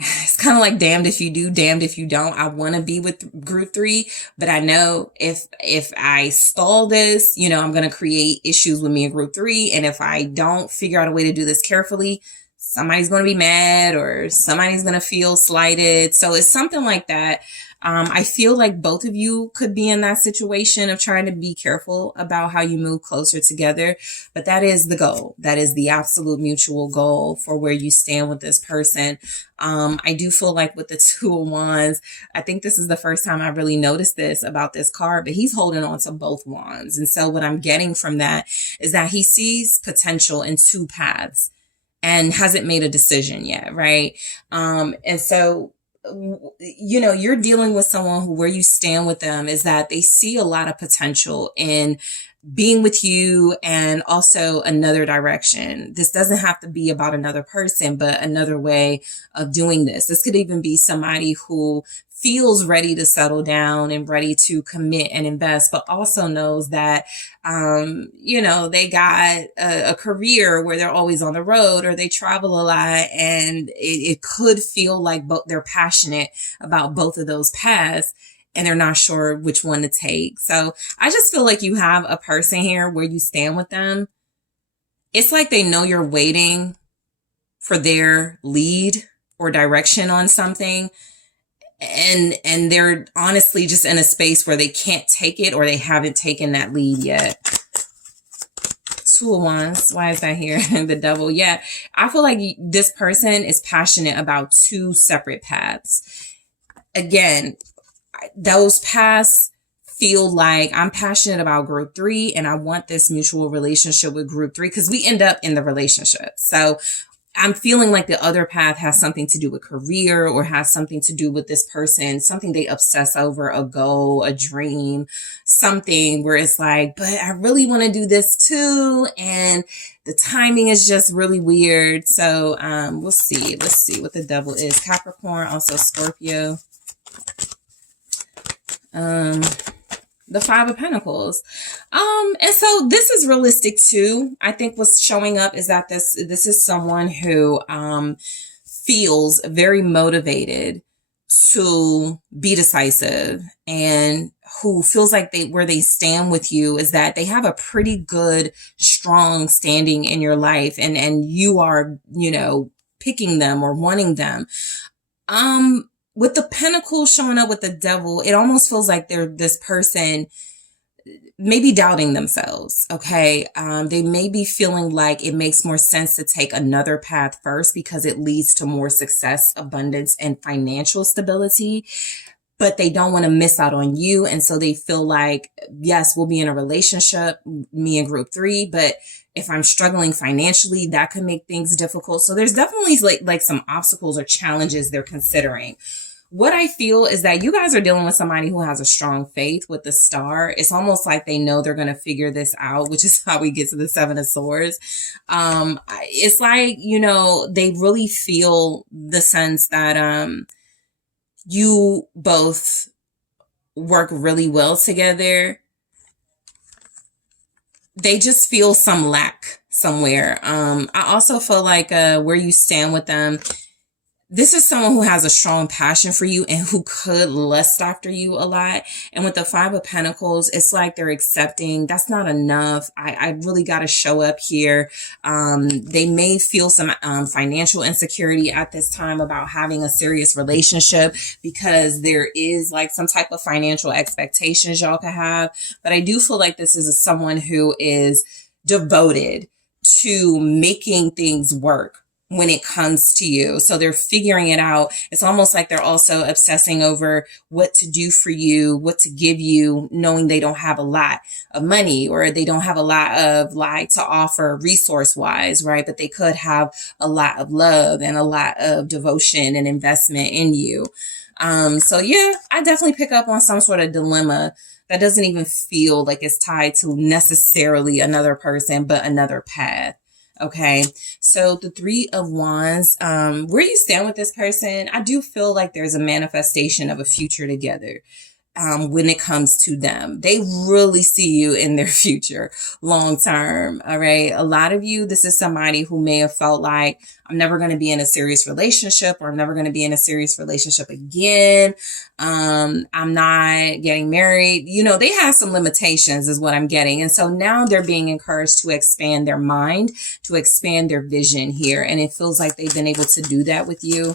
it's kind of like damned if you do, damned if you don't. I want to be with group 3, but I know if I stall this, I'm going to create issues with me in group 3. And if I don't figure out a way to do this carefully, somebody's going to be mad or somebody's going to feel slighted. So it's something like that. I feel like both of you could be in that situation of trying to be careful about how you move closer together. But that is the goal. That is the absolute mutual goal for where you stand with this person. I do feel like with the Two of Wands, I think this is the first time I really noticed this about this card, but he's holding on to both wands. And so what I'm getting from that is that he sees potential in two paths and hasn't made a decision yet, right? And so you know, you're dealing with someone who, where you stand with them is that they see a lot of potential in being with you and also another direction. This doesn't have to be about another person, but another way of doing this. This could even be somebody who feels ready to settle down and ready to commit and invest, but also knows that, you know, they got a career where they're always on the road or they travel a lot, and it could feel like they're passionate about both of those paths and they're not sure which one to take. So I just feel like you have a person here where you stand with them. It's like they know you're waiting for their lead or direction on something. And they're honestly just in a space where they can't take it or they haven't taken that lead yet. Two of Wands. Why is that here? The Devil. Yeah. I feel like this person is passionate about two separate paths. Again, those paths feel like I'm passionate about group 3 and I want this mutual relationship with group 3 because we end up in the relationship. So I'm feeling like the other path has something to do with career or has something to do with this person, something they obsess over, a goal, a dream, something where it's like, but I really want to do this too. And the timing is just really weird. So we'll see. Let's see what the Devil is. Capricorn, also Scorpio. The Five of Pentacles. And so this is realistic too. I think what's showing up is that this is someone who, feels very motivated to be decisive and who feels like where they stand with you is that they have a pretty good, strong standing in your life and you are, you know, picking them or wanting them. With the Pentacles showing up with the Devil, it almost feels like they're this person maybe doubting themselves. Okay. They may be feeling like it makes more sense to take another path first because it leads to more success, abundance, and financial stability, but they don't want to miss out on you. And so they feel like, yes, we'll be in a relationship, me and group 3, but if I'm struggling financially, that could make things difficult. So there's definitely like some obstacles or challenges they're considering. What I feel is that you guys are dealing with somebody who has a strong faith with the Star. It's almost like they know they're going to figure this out, which is how we get to the Seven of Swords. It's like, you know, they really feel the sense that you both work really well together. They just feel some lack somewhere. I also feel like where you stand with them, this is someone who has a strong passion for you and who could lust after you a lot. And with the Five of Pentacles, it's like they're accepting that's not enough. I really got to show up here. They may feel some financial insecurity at this time about having a serious relationship because there is like some type of financial expectations y'all could have. But I do feel like this is someone who is devoted to making things work when it comes to you. So they're figuring it out. It's almost like they're also obsessing over what to do for you, what to give you, knowing they don't have a lot of money or they don't have a lot of like to offer resource wise, right? But they could have a lot of love and a lot of devotion and investment in you. So yeah, I definitely pick up on some sort of dilemma that doesn't even feel like it's tied to necessarily another person, but another path. Okay. So the Three of Wands, where you stand with this person, I do feel like there's a manifestation of a future together. When it comes to them, they really see you in their future long term. All right. A lot of you, this is somebody who may have felt like I'm never going to be in a serious relationship or I'm never going to be in a serious relationship again. I'm not getting married. You know, they have some limitations is what I'm getting. And so now they're being encouraged to expand their mind, to expand their vision here. And it feels like they've been able to do that with you.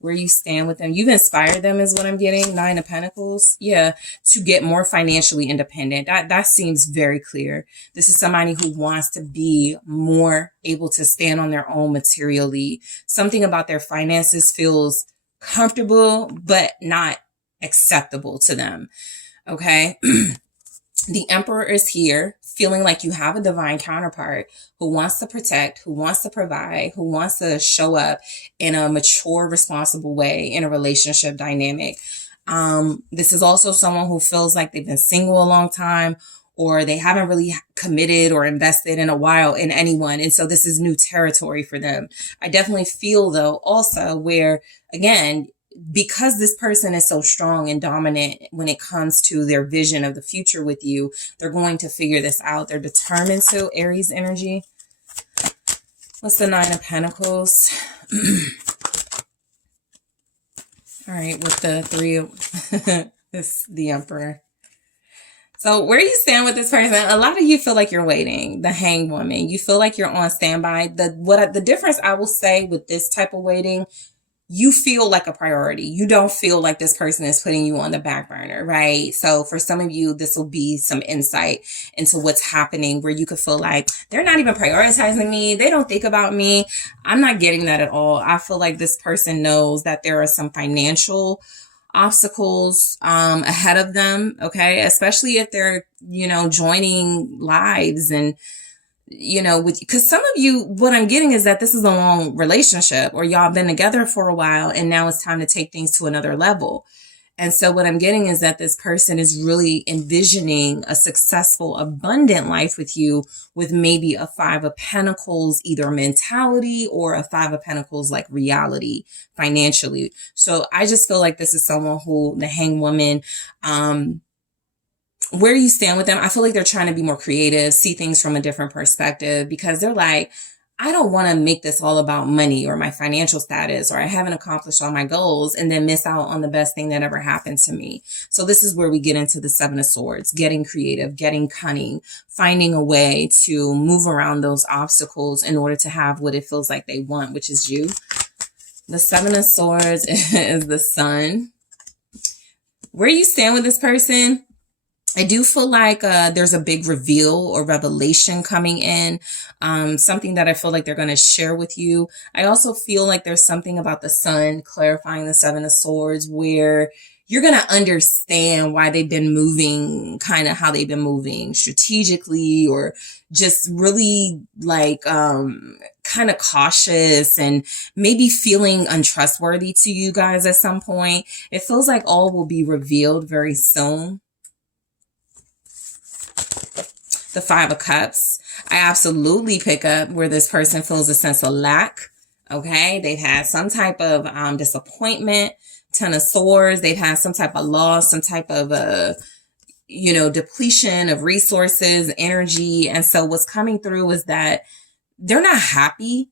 Where you stand with them. You've inspired them is what I'm getting. Nine of Pentacles. Yeah. To get more financially independent. That seems very clear. This is somebody who wants to be more able to stand on their own materially. Something about their finances feels comfortable, but not acceptable to them. Okay. The Emperor is here, feeling like you have a divine counterpart who wants to protect, who wants to provide, who wants to show up in a mature, responsible way in a relationship dynamic. This is also someone who feels like they've been single a long time, or they haven't really committed or invested in a while in anyone. And so this is new territory for them. I definitely feel, though, also where, again, because this person is so strong and dominant when it comes to their vision of the future with you, they're going to figure this out. They're determined to. Aries energy. What's the Nine of Pentacles? All right, with the three of the Emperor. So where you stand with this person, a lot of you feel like you're waiting. The Hanged Woman. You feel like you're on standby. The difference I will say with this type of waiting, you feel like a priority. You don't feel like this person is putting you on the back burner, right? So for some of you, this will be some insight into what's happening where you could feel like they're not even prioritizing me. They don't think about me. I'm not getting that at all. I feel like this person knows that there are some financial obstacles ahead of them, okay? Especially if they're, joining lives and, because some of you, what I'm getting is that this is a long relationship, or y'all been together for a while and now it's time to take things to another level. And so what I'm getting is that this person is really envisioning a successful, abundant life with you, with maybe a Five of Pentacles, either mentality, or a Five of Pentacles like reality financially. So I just feel like this is someone who, the Hanged Woman, where you stand with them, I feel like they're trying to be more creative, see things from a different perspective, because they're like, I don't want to make this all about money or my financial status, or I haven't accomplished all my goals and then miss out on the best thing that ever happened to me. So this is where we get into the Seven of Swords, getting creative, getting cunning, finding a way to move around those obstacles in order to have what it feels like they want, which is you. The Seven of Swords is the Sun. Where you stand with this person, I do feel like there's a big reveal or revelation coming in, something that I feel like they're going to share with you. I also feel like there's something about the Sun clarifying the Seven of Swords where you're going to understand why they've been moving, kind of how they've been moving strategically, or just really like kind of cautious and maybe feeling untrustworthy to you guys at some point. It feels like all will be revealed very soon. The Five of Cups. I absolutely pick up where this person feels a sense of lack. Okay. They've had some type of disappointment. Ten of Swords. They've had some type of loss, some type of, depletion of resources, energy. And so what's coming through is that they're not happy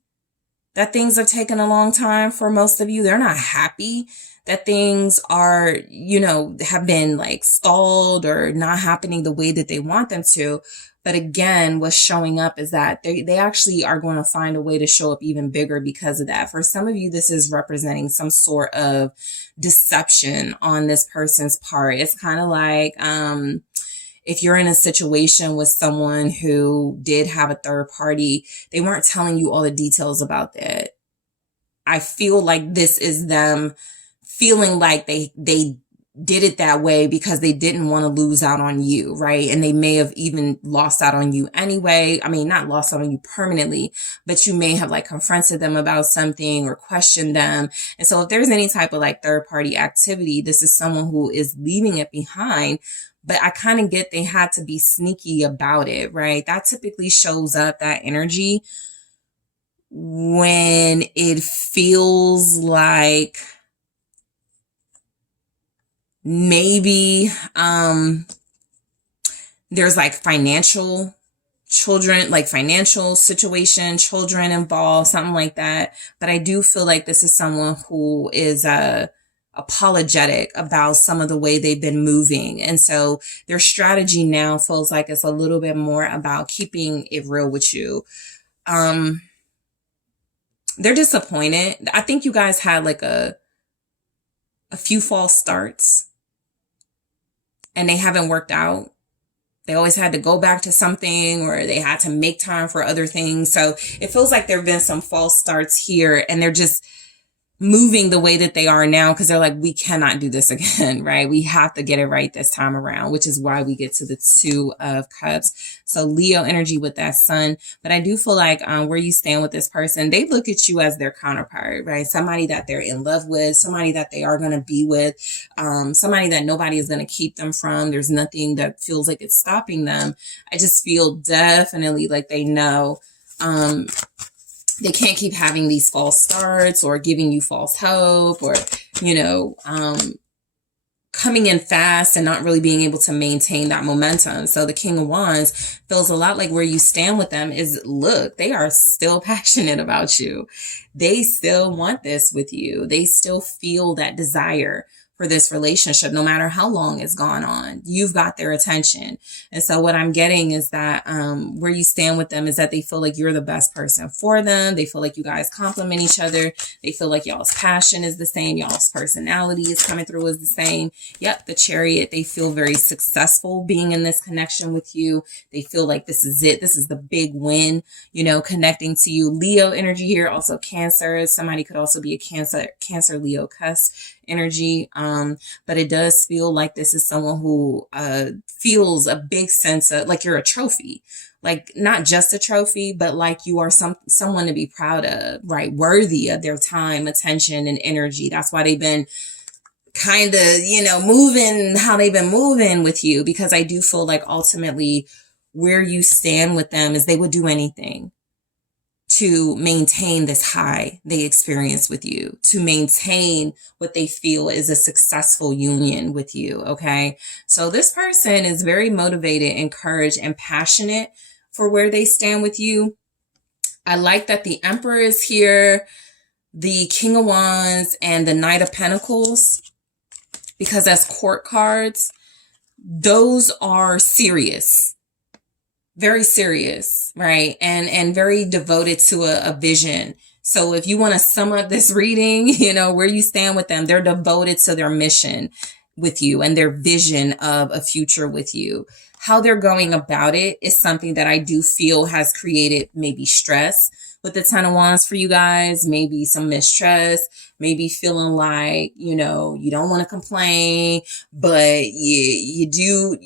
that things have taken a long time for most of you. They're not happy that things are, have been like stalled or not happening the way that they want them to. But again, what's showing up is that they actually are going to find a way to show up even bigger because of that. For some of you, this is representing some sort of deception on this person's part. It's kind of like, if you're in a situation with someone who did have a third party, they weren't telling you all the details about that. I feel like this is them feeling like they did it that way because they didn't want to lose out on you, right? And they may have even lost out on you anyway. I mean, not lost out on you permanently, but you may have like confronted them about something or questioned them. And so if there's any type of like third party activity, this is someone who is leaving it behind. But I kind of get they had to be sneaky about it, right? That typically shows up, that energy, when it feels like maybe there's like financial situation, children involved, something like that. But I do feel like this is someone who is apologetic about some of the way they've been moving. And so their strategy now feels like it's a little bit more about keeping it real with you. They're disappointed. I think you guys had like a few false starts and they haven't worked out. They always had to go back to something, or they had to make time for other things. So it feels like there have been some false starts here, and they're just moving the way that they are now because they're like, we cannot do this again, right? We have to get it right this time around, which is why we get to the Two of Cups. So Leo energy with that sun. But I do feel like where you stand with this person, they look at you as their counterpart, right? Somebody that they're in love with, somebody that they are going to be with, somebody that nobody is going to keep them from. There's nothing that feels like it's stopping them. I just feel definitely like they know they can't keep having these false starts or giving you false hope or, coming in fast and not really being able to maintain that momentum. So the King of Wands feels a lot like where you stand with them is, look, they are still passionate about you. They still want this with you. They still feel that desire for this relationship, no matter how long it's gone on. You've got their attention. And so what I'm getting is that where you stand with them is that they feel like you're the best person for them. They feel like you guys complement each other. They feel like y'all's passion is the same. Y'all's personality is coming through as the same. Yep, the Chariot, they feel very successful being in this connection with you. They feel like this is it. This is the big win, connecting to you. Leo energy here, also Cancer. Somebody could also be a Cancer Leo cusp energy. But it does feel like this is someone who feels a big sense of like you're a trophy, like not just a trophy, but like you are someone to be proud of, right? Worthy of their time, attention, and energy. That's why they've been kind of, moving how they've been moving with you, because I do feel like ultimately where you stand with them is they would do anything to maintain this high they experience with you, to maintain what they feel is a successful union with you, okay? So this person is very motivated, encouraged, and passionate for where they stand with you. I like that the Emperor is here, the King of Wands, and the Knight of Pentacles, because as court cards, those are serious. Very serious, right? And very devoted to a vision. So if you want to sum up this reading, where you stand with them, they're devoted to their mission with you and their vision of a future with you. How they're going about it is something that I do feel has created maybe stress with the Ten of Wands for you guys, maybe some mistrust, maybe feeling like, you don't want to complain, but you do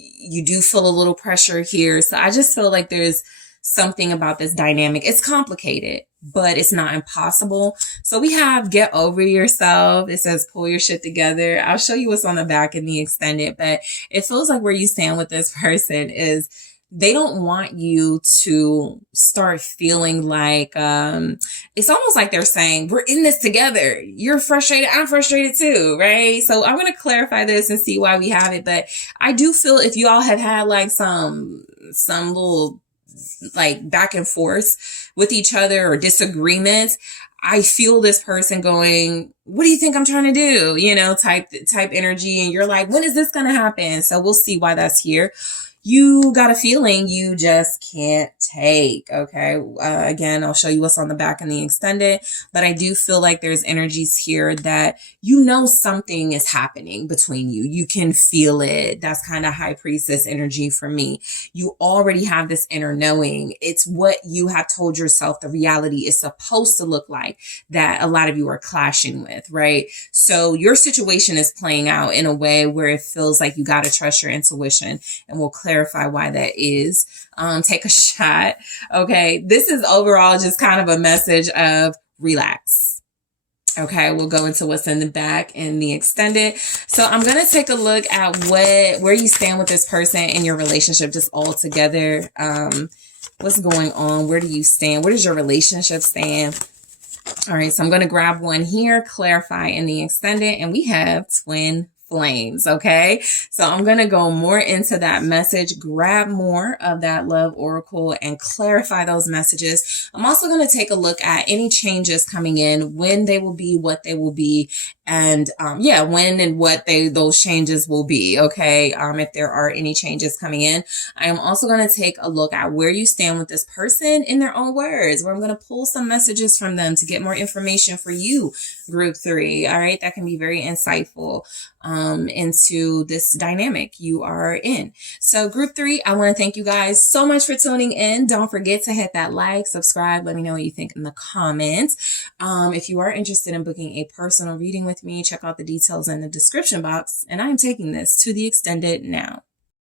feel a little pressure here. So I just feel like there's something about this dynamic. It's complicated, but it's not impossible. So we have get over yourself. It says pull your shit together. I'll show you what's on the back in the extended, but it feels like where you stand with this person is they don't want you to start feeling like, it's almost like they're saying, we're in this together. You're frustrated. I'm frustrated too. Right. So I'm going to clarify this and see why we have it. But I do feel if you all have had like some little like back and forth with each other or disagreements, I feel this person going, what do you think I'm trying to do? Type energy. And you're like, when is this going to happen? So we'll see why that's here. You got a feeling you just can't take, okay? Again, I'll show you what's on the back in the extended, but I do feel like there's energies here that something is happening between you. You can feel it. That's kind of High Priestess energy for me. You already have this inner knowing. It's what you have told yourself the reality is supposed to look like that a lot of you are clashing with, right? So your situation is playing out in a way where it feels like you got to trust your intuition, and we'll clarify why that is. Take a shot. Okay. This is overall just kind of a message of relax. Okay. We'll go into what's in the back in the extended. So I'm going to take a look at where you stand with this person in your relationship, just all together. What's going on? Where do you stand? Where does your relationship stand? All right. So I'm going to grab one here, clarify in the extended, and we have twin flames. Okay. So I'm going to go more into that message, grab more of that love oracle and clarify those messages. I'm also going to take a look at any changes coming in, when they will be, what they will be, and yeah, when and what those changes will be. Okay. If there are any changes coming in, I am also going to take a look at where you stand with this person in their own words, where I'm going to pull some messages from them to get more information for you, group 3. All right. That can be very insightful into this dynamic you are in. So group 3, I want to thank you guys so much for tuning in. Don't forget to hit that like, subscribe. Let me know what you think in the comments. If you are interested in booking a personal reading with me, check out the details in the description box. And I'm taking this to the extended now.